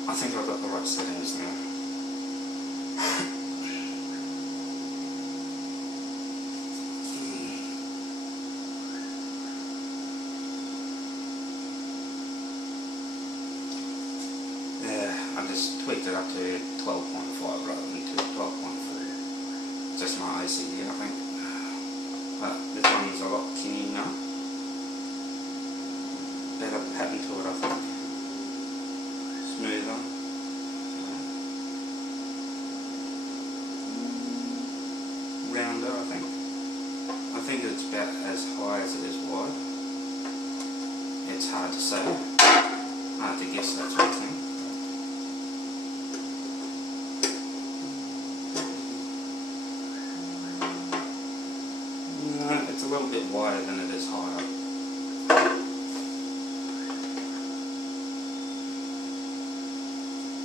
I think I've got the right settings now. Yeah, I just tweaked it up to 12.5 rather than to 12.4. Just my OCD, I think. But this one's a lot cleaner. Better pattern to it, I think. Smoother. Rounder, I think. I think it's about as high as it is wide. It's hard to say. Hard to guess that sort of thing. No, it's a little bit wider than it is higher.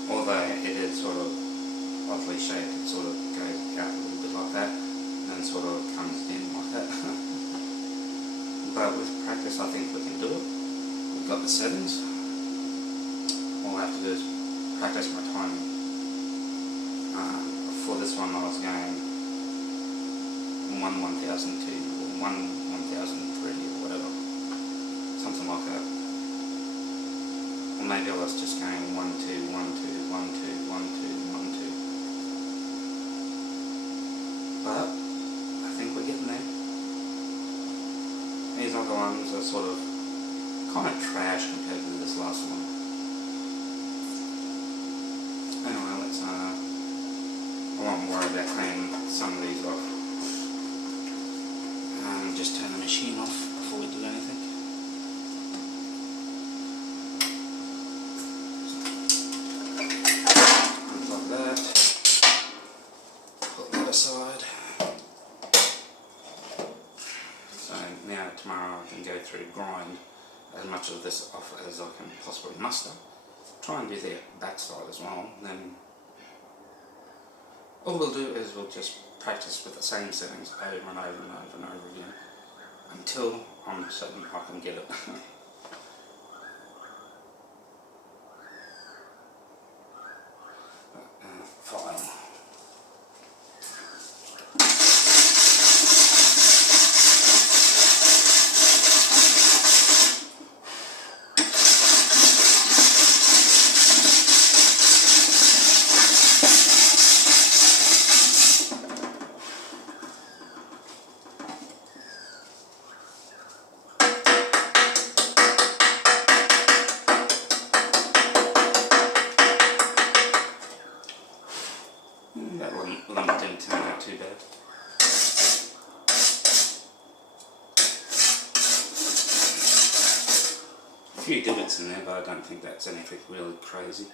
Although it is sort of oddly shaped, it sort of goes out a little bit like that, and then sort of comes in like that. But with practice I think we can do it. We've got the settings. All I have to do is practice my timing. For this one I was going 1/1002 or 1/1003 or whatever. Something like that. Or maybe I was just going 1 2 1 2 1 2 1 2 1 2. But I think we're getting there. These other ones are sort of kind of trash compared to this last one. Anyway, let's I worry about cleaning some of these off. Just turn the machine off before we do anything. Like that. Put that aside. So now tomorrow I can go through grind as much of this off as I can possibly muster. Try and do the backside as well. Then all we'll do is we'll just practice with the same settings over and over and over and over again until I'm certain I can get it. File. That lump didn't turn out too bad. A few divots in there, but I don't think that's anything really crazy.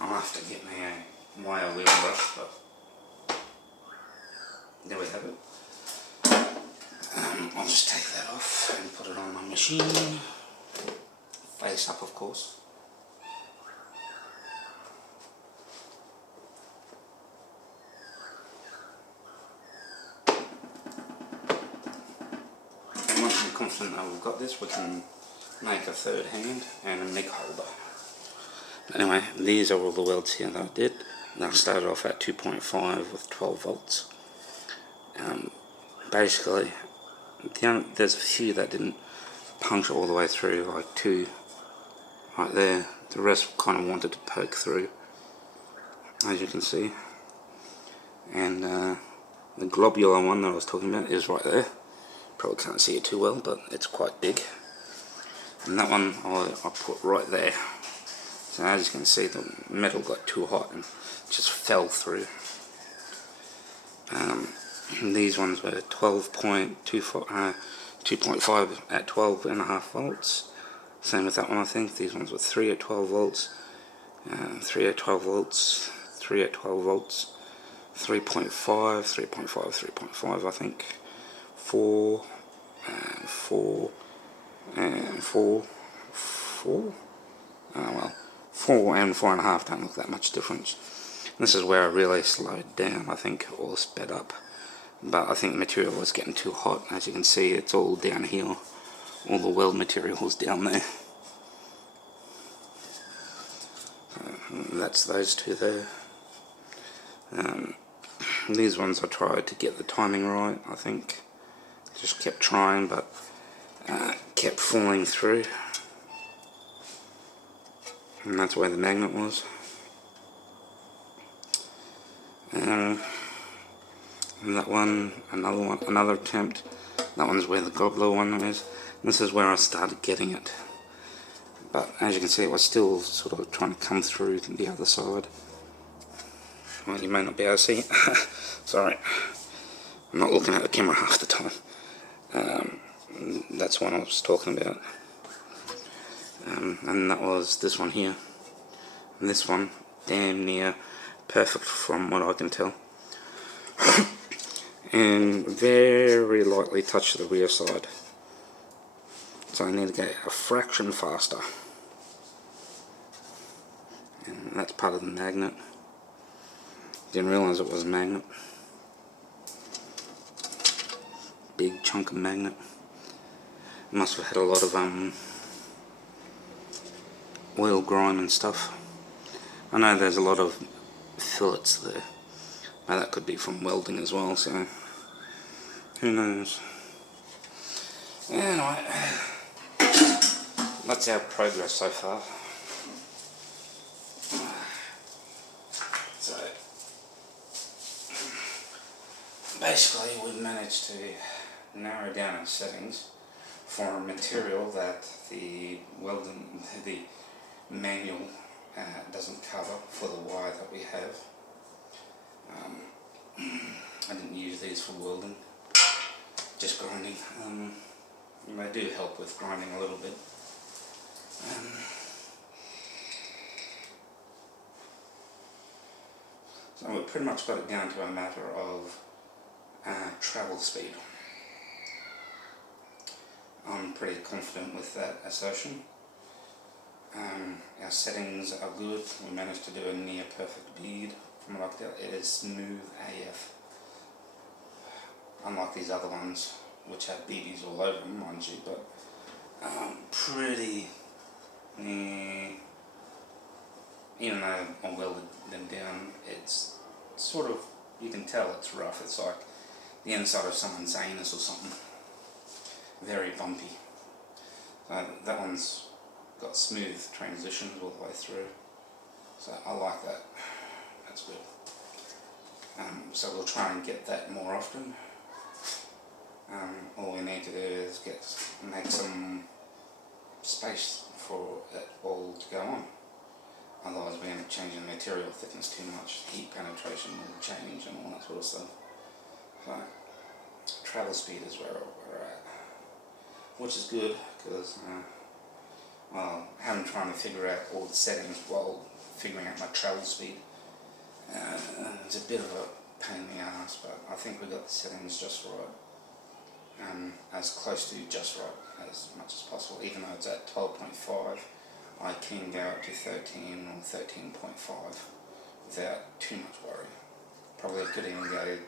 I'll have to get me a wire wheel brush, but there we have it. I'll just take that off and put it on my machine, face up of course. And once I'm confident that we've got this, we can make a third hand and a MIG holder. Anyway, these are all the welds here that I did. And I started off at 2.5 with 12 volts. Basically, there's a few that didn't puncture all the way through, like 2 right there. The rest kind of wanted to poke through, as you can see. And the globular one that I was talking about is right there. Probably can't see it too well, but it's quite big. And that one I put right there. So as you can see, the metal got too hot and just fell through. These ones were 2.5 at 12.5 volts. Same with that one, I think. These ones were 3 at 12 volts, 3 at 12 volts, 3 at 12 volts, 3.5, 3.5, 3.5, I think, 4, and 4, and 4, 4. Well, 4 and 4.5 don't look that much difference. This is where I really slowed down, I think, or sped up. But I think the material was getting too hot. As you can see, it's all down here. All the weld material was down there. That's those two there. These ones I tried to get the timing right, I think. Just kept trying, but kept falling through. And that's where the magnet was. And that one, another attempt. That one's where the gobbler one is. And this is where I started getting it. But as you can see, it was still sort of trying to come through the other side. Well, you may not be able to see it. Sorry. I'm not looking at the camera half the time. That's one I was talking about. And that was this one here. And this one, damn near perfect from what I can tell. And very lightly touch the rear side. So I need to go a fraction faster. And that's part of the magnet. Didn't realise it was a magnet. Big chunk of magnet. Must have had a lot of oil grime and stuff. I know there's a lot of fillets there. Now that could be from welding as well, so who knows. Anyway, that's our progress so far. So basically we've managed to narrow down our settings for a material that the manual doesn't cover for the wire that we have. I didn't use these for welding, just grinding. They do help with grinding a little bit. So we've pretty much got it down to a matter of travel speed. I'm pretty confident with that assertion. Our settings are good. We managed to do a near perfect bead. From what I can tell, it is smooth AF. Unlike these other ones, which have BBs all over them, mind you, but pretty. Even though I welded them down, it's sort of, you can tell it's rough. It's like the inside of someone's anus or something. Very bumpy. So that one's got smooth transitions all the way through. So I like that. That's good. So we'll try and get that more often. All we need to do is make some space for it all to go on. Otherwise we end up changing the material thickness too much. Heat penetration will change and all that sort of stuff. So travel speed is where we're at, which is good because well, I'm trying to figure out all the settings while figuring out my travel speed. It's a bit of a pain in the ass, but I think we got the settings just right. As close to just right as much as possible. Even though it's at 12.5, I can go up to 13 or 13.5 without too much worry. Probably could even go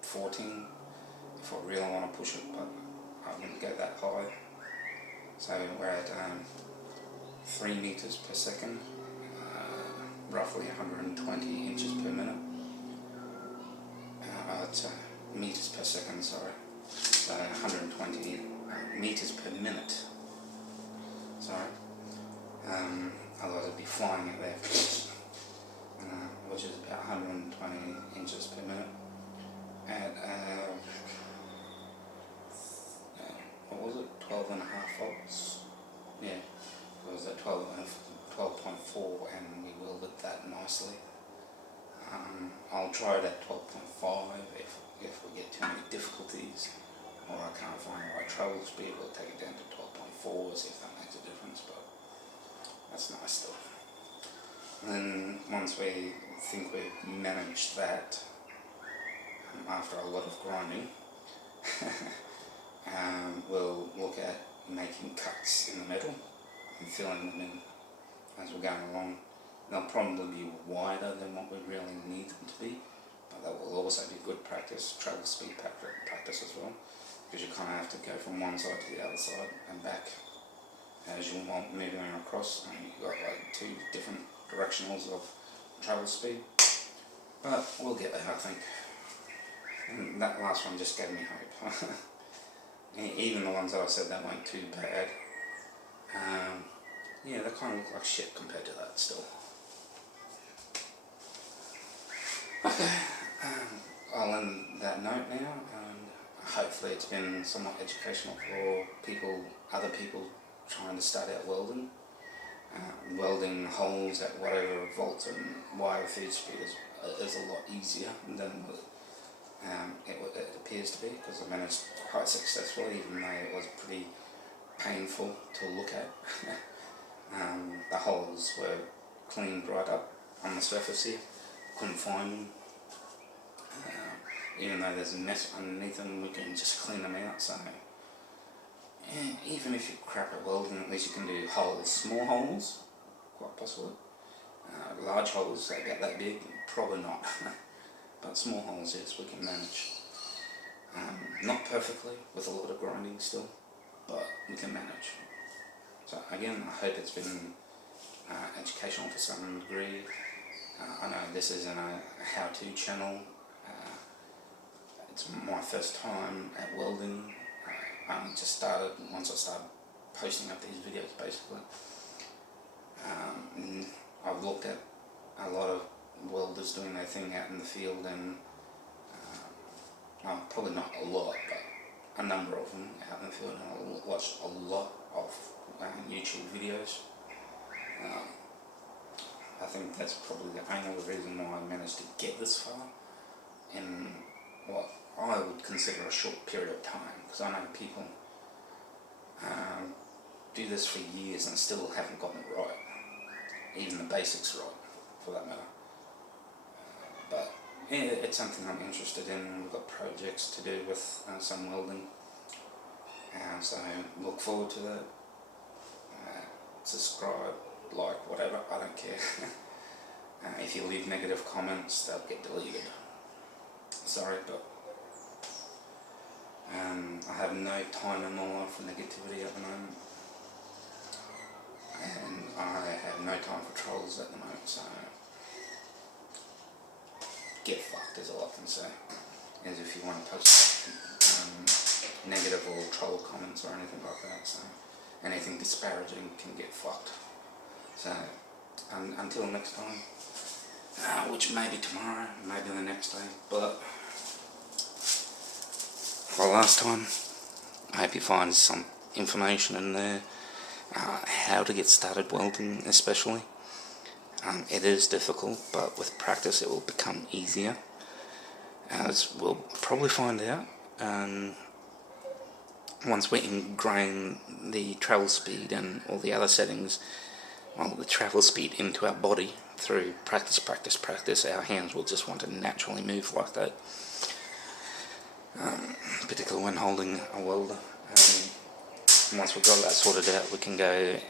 14 if I really want to push it, but I wouldn't go that high. So we're at 3 meters per second, roughly 120 inches per minute. It's meters per second, sorry. So 120 meters per minute. Sorry. Otherwise I'd be flying it there, which is about 120 inches per minute. At what was it? 12 and a half volts. Yeah, it was at 12.4, and we welded that nicely. I'll try it at 12.5 if we get too many difficulties, or I can't find the right travel speed. We'll take it down to 12.4, see if that makes a difference. But that's nice stuff. And then once we think we've managed that, after a lot of grinding, we'll look at making cuts in the metal and filling them in as we're going along. They'll probably be wider than what we really need them to be, but that will also be good practice, travel speed practice as well, because you kind of have to go from one side to the other side and back as you're moving across, and you've got like 2 different directionals of travel speed. But we'll get there, I think. And that last one just gave me hope. Even the ones that I said that weren't too bad, yeah, they kind of look like shit compared to that still. Okay, I'll end that note now, and hopefully it's been somewhat educational for other people trying to start out welding. Welding holes at whatever volts and wire feed speed is a lot easier than it appears to be, because I managed quite successfully, even though it was pretty painful to look at. The holes were cleaned right up on the surface here. Couldn't find them. Even though there's a mess underneath them, we can just clean them out. So yeah, even if you're crap at welding, at least you can do holes. Small holes, quite possibly. Large holes, they get that big, probably not. But small holes, yes, we can manage. Not perfectly, with a lot of grinding still, but we can manage. So again, I hope it's been educational to some degree. I know this isn't a how-to channel. It's my first time at welding. I just started, once I started posting up these videos basically. I've looked at a lot of welders doing their thing out in the field, and well, probably not a lot, but a number of them out in the field, and I watch a lot of YouTube videos. I think that's probably the only reason why I managed to get this far in what I would consider a short period of time, because I know people do this for years and still haven't gotten it right, even the basics right, for that matter. But yeah, it's something I'm interested in. We've got projects to do with some welding, so look forward to that. Subscribe, like, whatever, I don't care. If you leave negative comments, they'll get deleted. Sorry, but I have no time in my life for negativity at the moment, and I have no time for trolls at the moment, so get fucked is all I can say. As if you want to post negative or troll comments or anything like that, so anything disparaging can get fucked. So until next time, which may be tomorrow, maybe the next day, but for last time, I hope you find some information in there, how to get started welding especially. It is difficult, but with practice it will become easier, as we'll probably find out. Once we ingrain the travel speed and all the other settings, well, the travel speed into our body through practice, our hands will just want to naturally move like that, particularly when holding a welder. Once we've got that sorted out, we can go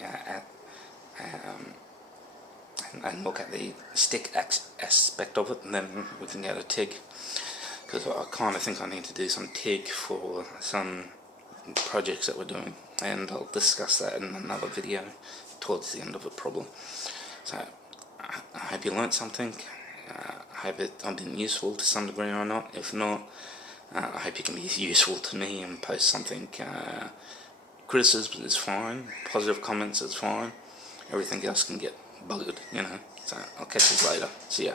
and look at the stick aspect of it, and then we can go to TIG, because I kind of think I need to do some TIG for some projects that we're doing, and I'll discuss that in another video towards the end of it probably. So I hope you learnt something. I hope I've been useful to some degree or not. If not, I hope you can be useful to me and post something. Criticism is fine, positive comments is fine, everything else can get buggered, you know. So I'll catch you later. See ya.